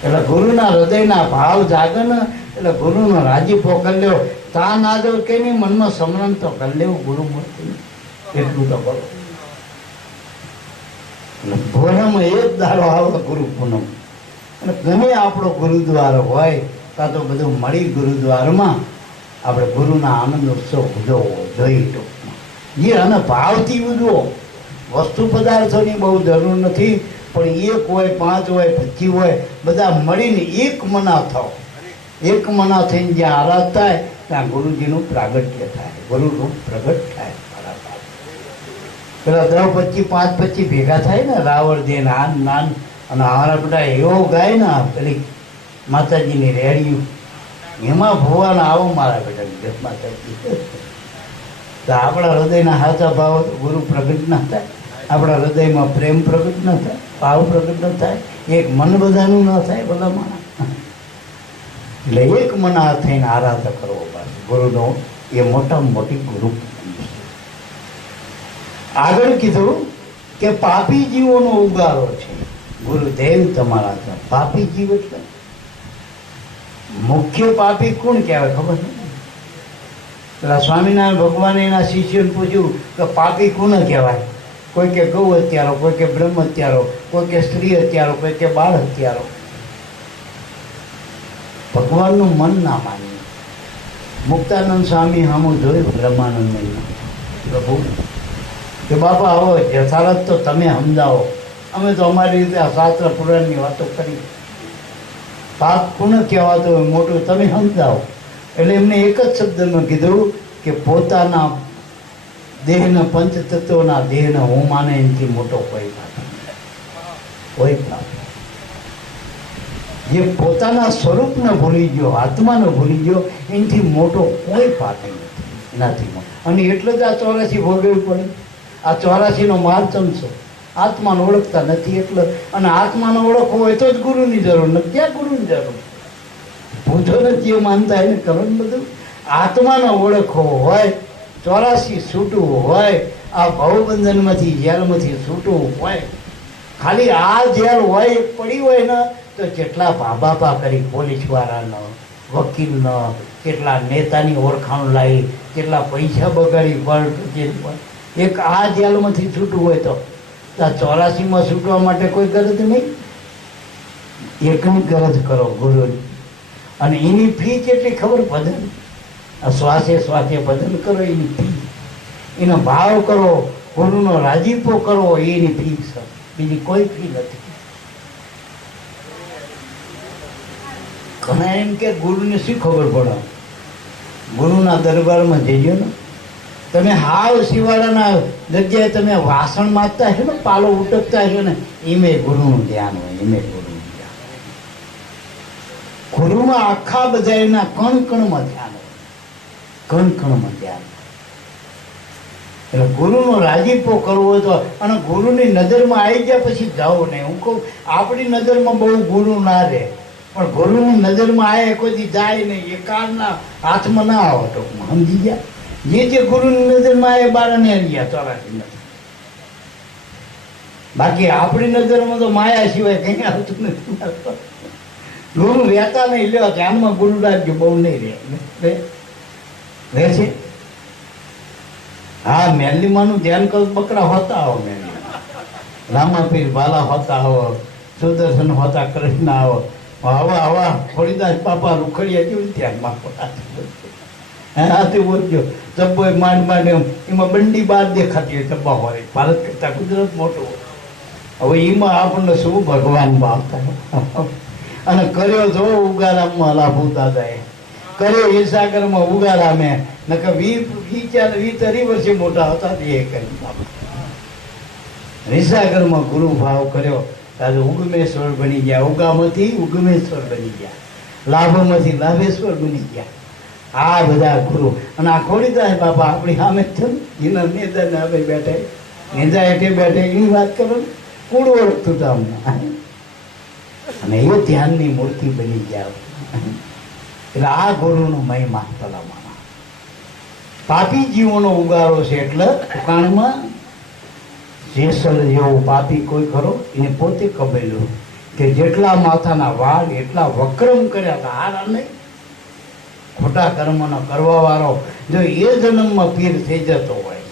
એટલે ગુરુના હૃદયના ભાવ જાગે ને એટલે ગુરુનો રાજીપો કરી લેવો. તા ના દો કે નહીં મનમાં સમરણ તો કરી લેવું ગુરુ મૂર્તિ એટલું તો બોલો. ભોરામાં એક દાડો આવે ગુરુ પૂનમ, અને ગમે આપણો ગુરુદ્વાર હોય કાં તો બધું મળી ગુરુદ્વારમાં આપણે ગુરુના આનંદ ઉત્સવ ઉજવવો જોઈએ. ટૂંકમાં જે અને ભાવથી ઉજવો. વસ્તુ પદાર્થોની બહુ જરૂર નથી, પણ 1 હોય 5 હોય 25 હોય બધા મળીને એક મના થાવ. એક મના થઈને જ્યાં આરાધ થાય ત્યાં ગુરુજીનું પ્રાગટ્ય થાય, ગુરુ રૂપ પ્રગટ થાય. પેલા 10 25 5 25 ભેગા થાય ને, રાવણ દે નાન નાન, અને અમારા બધા એવો ગાય ને પેલી માતાજીની રેડિયું, એમાં ભગવાન આવો મારા બેટા જય માતાજી. તો આપણા હૃદયના સાચા ભાવ ગુરુ પ્રગટ ના થાય, આપણા હૃદયમાં પ્રેમ પ્રગટ ન થાય, ભાવ પ્રગટ ન થાય, એક મન બધાનું ન થાય બધા માણસ. એટલે એક મન આ થઈને આરાધના કરવો પડે ગુરુનો. એ મોટામાં મોટી ગુરુ. આગળ કીધું કે પાપી જીવોનો ઉગારો છે ગુરુદેવ તમારા ત્યાં. પાપી જીવ એટલે મુખ્ય પાપી કોણ કહેવાય ખબર છે? પેલા સ્વામિનારાયણ ભગવાને એના શિષ્યોને પૂછ્યું કે પાપી કોને કહેવાય? કોઈ કે ગૌ હત્યારો, કોઈ કે બ્રહ્મ હત્યારો, કોઈ કે સ્ત્રી હત્યારો, કોઈ કે બાળ હત્યારો. ભગવાનનું મન ના માન્યું. મુક્તાનંદ સ્વામી સામું જોયું બ્રહ્માનંદ પ્રભુ કે બાપા આવો યથાર્થ તો તમે સમજાવો, અમે તો અમારી રીતે આ શાસ્ત્ર પુરાણની વાતો કરી. પાપ કોને કહેવાતો હોય મોટું તમે સમજાવો. એટલે એમને એક જ શબ્દમાં કીધું કે પોતાના દેહના પંચતત્વના દેહને હું માને એનાથી મોટો કોઈ પાપ નથી. કોઈ પાપ. જે પોતાના સ્વરૂપને ભૂલી ગયો, આત્માને ભૂલી ગયો, એનાથી મોટો કોઈ પાપ નથી. એનાથી મોટો. અને એટલે જ આ 84 ભોગવવી પડે. આ 84નો માર્ચમ છે. આત્માને ઓળખતા નથી એટલે. અને આત્માને ઓળખવો હોય તો જ ગુરુની જરૂર નથી. ક્યાં ગુરુની જરૂર? પૂછો નથી એ માનતા એને કરો ને બધું. આત્માને ઓળખવો હોય, 84 છૂટવું હોય, આ ભવબંધનમાંથી જેલમાંથી છૂટવું હોય, ખાલી આ જેલ હોય એક પડી હોય ને તો કેટલા ભાબાપા કરી પોલીસવાળાનો, વકીલનો, કેટલા નેતાની ઓળખાણ લાવી, કેટલા પૈસા બગાડી પણ એક આ જેલમાંથી છૂટવું હોય તો આ 84માં છૂટવા માટે કોઈ ગરજ નહીં. એકની ગરજ કરો ગુરુની. અને એની ફી કેટલી ખબર? ભજન. આ શ્વાસે શ્વાસે ભજન કરો એની ફી, એનો ભાવ કરો, ગુરુનો રાજીપો કરવો એની ફી છે. બીજી કોઈ ફી નથી. ઘણા એમ કે ગુરુને શું ખબર પડે? ગુરુના દરબારમાં જઈજો ને તમે, હાવ શિવાળાના જગ્યાએ તમે વાસણ માંગતા હશો ને, પાલો ઉટકતા હશો ને, એમે ગુરુનું ધ્યાન હોય. એમે ગુરુનું ધ્યાન. ગુરુમાં આખા બધા એના કણ કણમાં ધ્યાન હોય. કણ કણમાં ધ્યાન. એટલે ગુરુનો રાજીપો કરવો હોય તો, અને ગુરુની નજરમાં આવી ગયા પછી જાઓ નહીં. હું કહું આપણી નજરમાં બહુ ગુરુ ના રહે, પણ ગુરુની નજરમાં આવે કોઈ જાય નહીં. એકાદના હાથમાં ના આવે ટૂંકમાં. સમજી ગયા? જે ગુરુની નજરમાં આવે બાળાને રહ્યા 84 નથી. બાકી આપણી નજરમાં તો માયા સિવાય કઈ આવતું નથી. ગુરુ રહેતા નહીં. લેવા ધ્યાનમાં ગુરુ રાખજો, બહુ નહીં રહે છે. હા, મેલીમાનું ધ્યાન કરો. બકરા હોતા આવો મેલી, રામાપીર ભાલા હોતા આવો, સુદર્શન હોતા કૃષ્ણ આવો, આવા આવા ખોડીદાસ બાપા રૂખડિયા કેવું ધ્યાનમાં હાથી બોલજો. તબ્બો માંડ માંડ એમાં બંડી બાર દેખાતી હોય. તબ્બા હોય ભારત કરતા ગુજરાત મોટું હોય. હવે એમાં આપણને શું ભગવાન ભાવતા. અને કર્યો જો ઉગારામમાં લાભુ દાદાએ કર્યો ઈસાગરમાં ઉગારામે નકર 20 વર્ષે મોટા હતા એ કરી. ઈસાગરમાં ગુરુ ભાવ કર્યો ત્યારે ઉગમેશ્વર બની ગયા. ઉગામાંથી ઉગમેશ્વર બની ગયા. લાભોમાંથી લાભેશ્વર બની ગયા. આ બધા ગુરુ. અને આ ખોડીદાસ બાપા આપણી સામે છે ને, એના નેતાને આપણે બેઠા, નેતા હેઠે બેઠે એની વાત કરો ને, કુળ ઓળખતું હતા અમને. અને એ ધ્યાનની મૂર્તિ બની ગયા. એટલે આ ગુરુનો મહિમા ભલામણ. પાપી જીવોનો ઉગારો છે. એટલે કાણમાં જેસલ જેવો પાપી કોઈ ખરો? એને પોતે કબેલું કે જેટલા માથાના વાળ એટલા વક્રમ કર્યા હતા. હારા નહીં, ખોટા કર્મનો કરવા વાળો જો એ જન્મમાં પીર થઈ જતો હોય,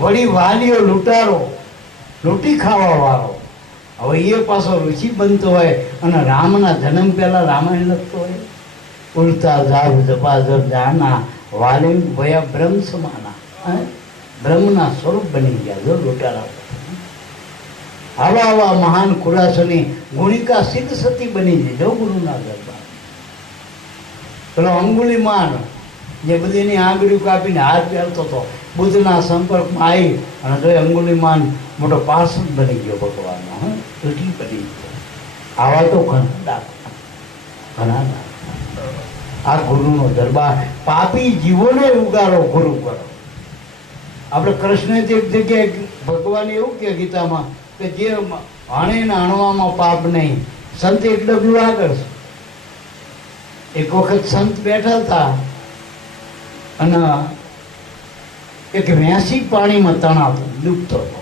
વળી વાલીઓ લૂંટારો રોટી ખાવા વાળો. હવે એ પાછો ઋષિ બનતો હોય અને રામના જન્મ પહેલા રામાયણ લખતો હોય. ઉલટા જાવ જપાજર જાના વાલિમ ભયા બ્રહ્મ સમાના. બ્રહ્મના સ્વરૂપ બની ગયા જો લોટારા. આવા આવા મહાન ખુલાસોની ગુણિકા સિદ્ધ સતી બની છે જો ગુરુના દરબાર. પેલો અંગુલીમાન જે બધીની આંગળીઓ કાપીને હાથ પહેરતો હતો, બુદ્ધના સંપર્કમાં આવી અને જો અંગુલીમાન મોટો પાર્ષદ બની ગયો ભગવાનનો. એટલી બની ગયો. આવા તો ઘણા આ ગુરુનો દરબાર. પાપી જીવોને ઉગારો ગુરુ કરો. આપણે કૃષ્ણ એક જગ્યાએ ભગવાન એવું કે ગીતામાં કે જે હણે ને હણવામાં પાપ નહીં, સંત એક ડગલું આગળ છે. એક વખત સંત બેઠા હતા અને એક વેસી પાણીમાં તણાતો ડૂબતો હતો.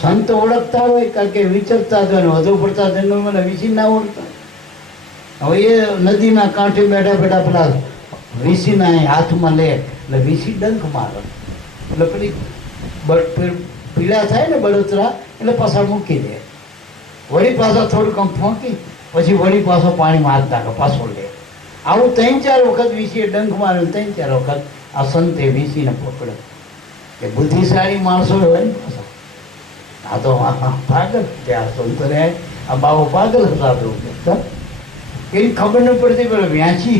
સંત ઓળખતા હોય કારણ કે વિચરતા જ હોય, વધુ પડતા જન્મમાં વિસી ના ઓળખતા. હવે એ નદીના કાંઠે બેઠા બેઠા પેલા વિસીના હાથમાં લે એટલે વિસી ડંખ મારે એટલે પેલી પીળા થાય ને બળતરા એટલે પાછા મૂકી દે. વળી પાછા થોડુંક આમ ફોંકી પછી વળી પાછો પાણીમાં હાથ નાખે, પાછો લે. આવું 3-4 વખત વિસીએ ડંખ મારે. 3-4 વખત આ સંતે વિસીને પકડે. કે બુદ્ધિશાળી માણસો હોય ને પાછા આ તો પાગલ ત્યાં સંત રહે. આ બાબો પાગલ હતા એની ખબર ન પડતી. પેલો વ્યાંચી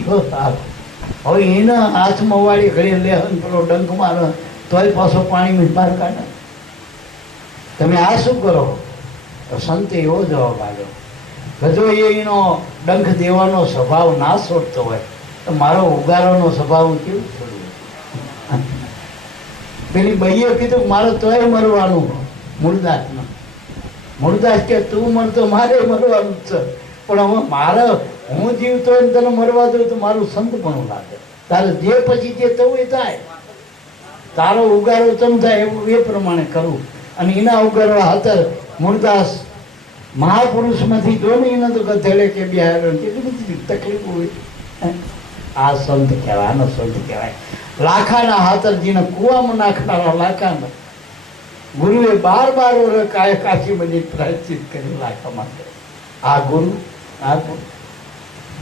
હવે એના હાથમાં વાળી ઘડી લે પેલો ડંખ મારે તોય પાછો પાણીમાં બહાર કાઢે. તમે આ શું કરો? તો સંતે એવો જવાબ આવ્યો કે જો એનો ડંખ દેવાનો સ્વભાવ ના છોડતો હોય તો મારો ઉગારોનો સ્વભાવ કેવું છોડવું? પેલી ભાઈએ કીધું મારે તોય મરવાનું. મૂળદાસ કે તું મરતો મારે મરવાનું છે, પણ હવે મારે હું જીવતો હોય તને મરવા દઉં તો મારું સંત પણ લાગે. તારે જે પછી જે થવું એ થાય. તારો ઉગારો ચમ થાય એવું એ પ્રમાણે કરવું. અને એના ઉગારવા હતા મૂળદાસ મહાપુરુષમાંથી જો ને એને તો ગધેડે કે બિહાર કેટલી બધી તકલીફો હોય. આ સંત કહેવાય, આનો સંત કહેવાય. લાખાના હાથરજીને કુવામાં નાખનારા લાખાના ગુરુએ 12 વર્ષ કાશી બની પ્રાયશ્ચિત કરી લાખા માટે. આ ગુરુ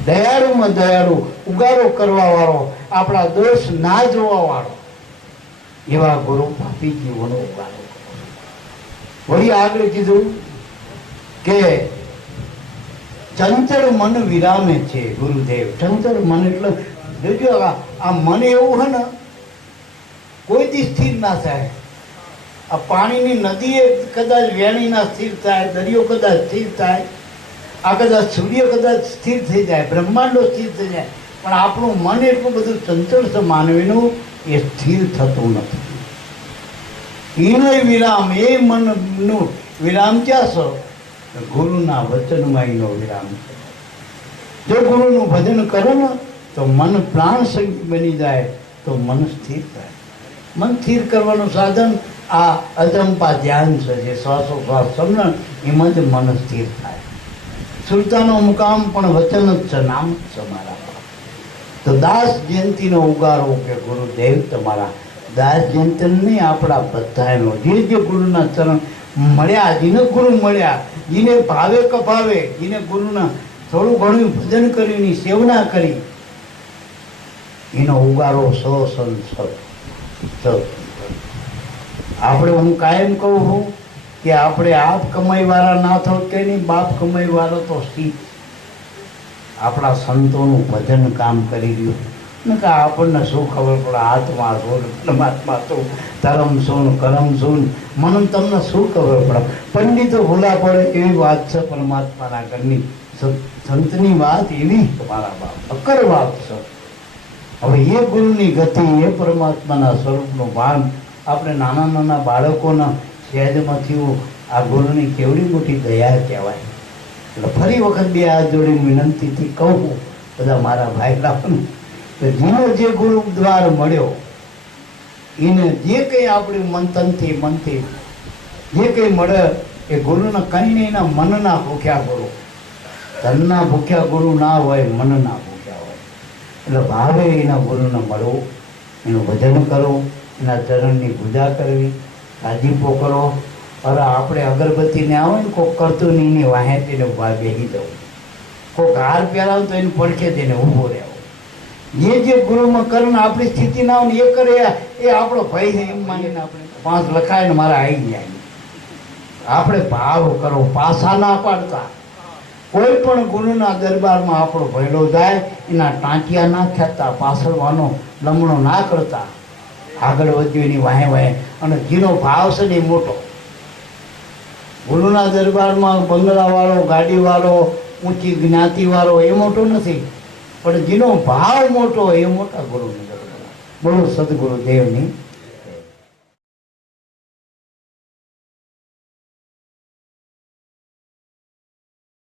દયાળુમાં દયાળુ, ઉગારો કરવા વાળો, આપણા દોષ ના જોવા વાળો, એવા ગુરુ પાપી જીવોનો ઉગારો. વળી આગળ કીધું કે ચંચળ મન વિરામે છે ગુરુદેવ. ચંચળ મન એટલે જોજો આ મન એવું છે ને કોઈ દી સ્થિર ના થાય. આ પાણીની નદી કદાચ વેણી ના સ્થિર થાય, દરિયો કદાચ સ્થિર થાય, આ કદાચ સૂર્ય કદાચ સ્થિર થઈ જાય, બ્રહ્માંડો સ્થિર થઈ જાય, પણ આપણું મન એટલું બધું ચંચળ છે માનવીનું, એ સ્થિર થતું નથી. એનો વિરામ, એ મનનું વિરામ ક્યાં છે? ગુરુના વચનમાં એનો વિરામ છે. જો ગુરુનું ભજન કરો ને તો મન પ્રાણ સંગી બની જાય, તો મન સ્થિર થાય. મન સ્થિર કરવાનું સાધન આ અજંપા ધ્યાન છે, જે શ્વાસોશ્વાસ સમરણ, એમાં જ મન સ્થિર થાય. સુરતાનો મુકામ પણ વચન જ છે, નામ જ છે મારા. તો દાસ જયંતિનો ઉગારો કે ગુરુદેવ તમારા. દાસ જયંતિ નહીં, આપણા બધાનો જે ગુરુના ચરણ મળ્યા, જેને ગુરુ મળ્યા, જેને ભાવે કપાવે, જેને ગુરુના થોડું ઘણું ભજન કરી, એની સેવના કરી, એનો ઉગારો આપણે હું કાયમ કહું છું કે આપણે આપ કમાઈ વાળા ના થો કે નહીં, બાપ કમાઈ વાળો તો શી. આપણા સંતોનું ભજન કામ કરી રહ્યું ને કે આપણને શું ખબર પડે? આત્મા શું, પરમાત્મા શું, ધર્મ શું, કરમ શું, મને તમને શું ખબર પડે? પંડિતો ભૂલા પડે એવી વાત છે પરમાત્માના ઘરની. સંતની વાત એવી મારા બાપ અકર વાત છે. હવે એ ગુરુની ગતિ, એ પરમાત્માના સ્વરૂપનું ભાન આપણે નાના નાના બાળકોના સહેજમાંથી આ ગુરુની કેવડી મોટી દયા કહેવાય. એટલે ફરી વખત બે હાથ જોડી વિનંતીથી કહું બધા મારા ભાઈ લાવવાનું કે જેનો જે ગુરુ દ્વાર મળ્યો એને જે કંઈ આપણી મનથી જે કંઈ મળે એ ગુરુના કંઈ નહીં. એના મનના ભૂખ્યા ગુરુ, ધનના ભૂખ્યા ગુરુ ના હોય, મનના ભૂખ્યા હોય. એટલે ભાવે એના ગુરુને મળવું, એનું ભજન કરવું, એના ચરણની પૂજા કરવી, રાજીપો કરો, અરે આપણે અગરબત્તી ને આવે ને કોક કરતું નહીં એની વાહે તેને ઉભા બેસી જવું, કોક હાર પહેરાવ તો એને પડખે તેને ઊભો રહેવો. જે ગુરુમાં કરીને આપણી સ્થિતિ ના હોય ને એ કરે એ આપણો ભય છે એમ માનીને આપણે 5 લખાય ને મારા આવી જાય. આપણે ભાવ કરો, પાછા ના પાડતા. કોઈ પણ ગુરુના દરબારમાં આપણો ભયલો જાય એના ટાંટિયા ના ખેંચતા, પાછળવાનો લમણો ના કરતા, આગળ વધ્યું એની વાહે વાહે. અને જેનો ભાવ છે ને એ મોટો. ગુરુના દરબારમાં બંગલાવાળો, ગાડીવાળો, ઊંચી જ્ઞાતિવાળો એ મોટો નથી, પણ જેનો ભાવ મોટો એ મોટા ગુરુની દરબાર. બોલો સદગુરુ દેવની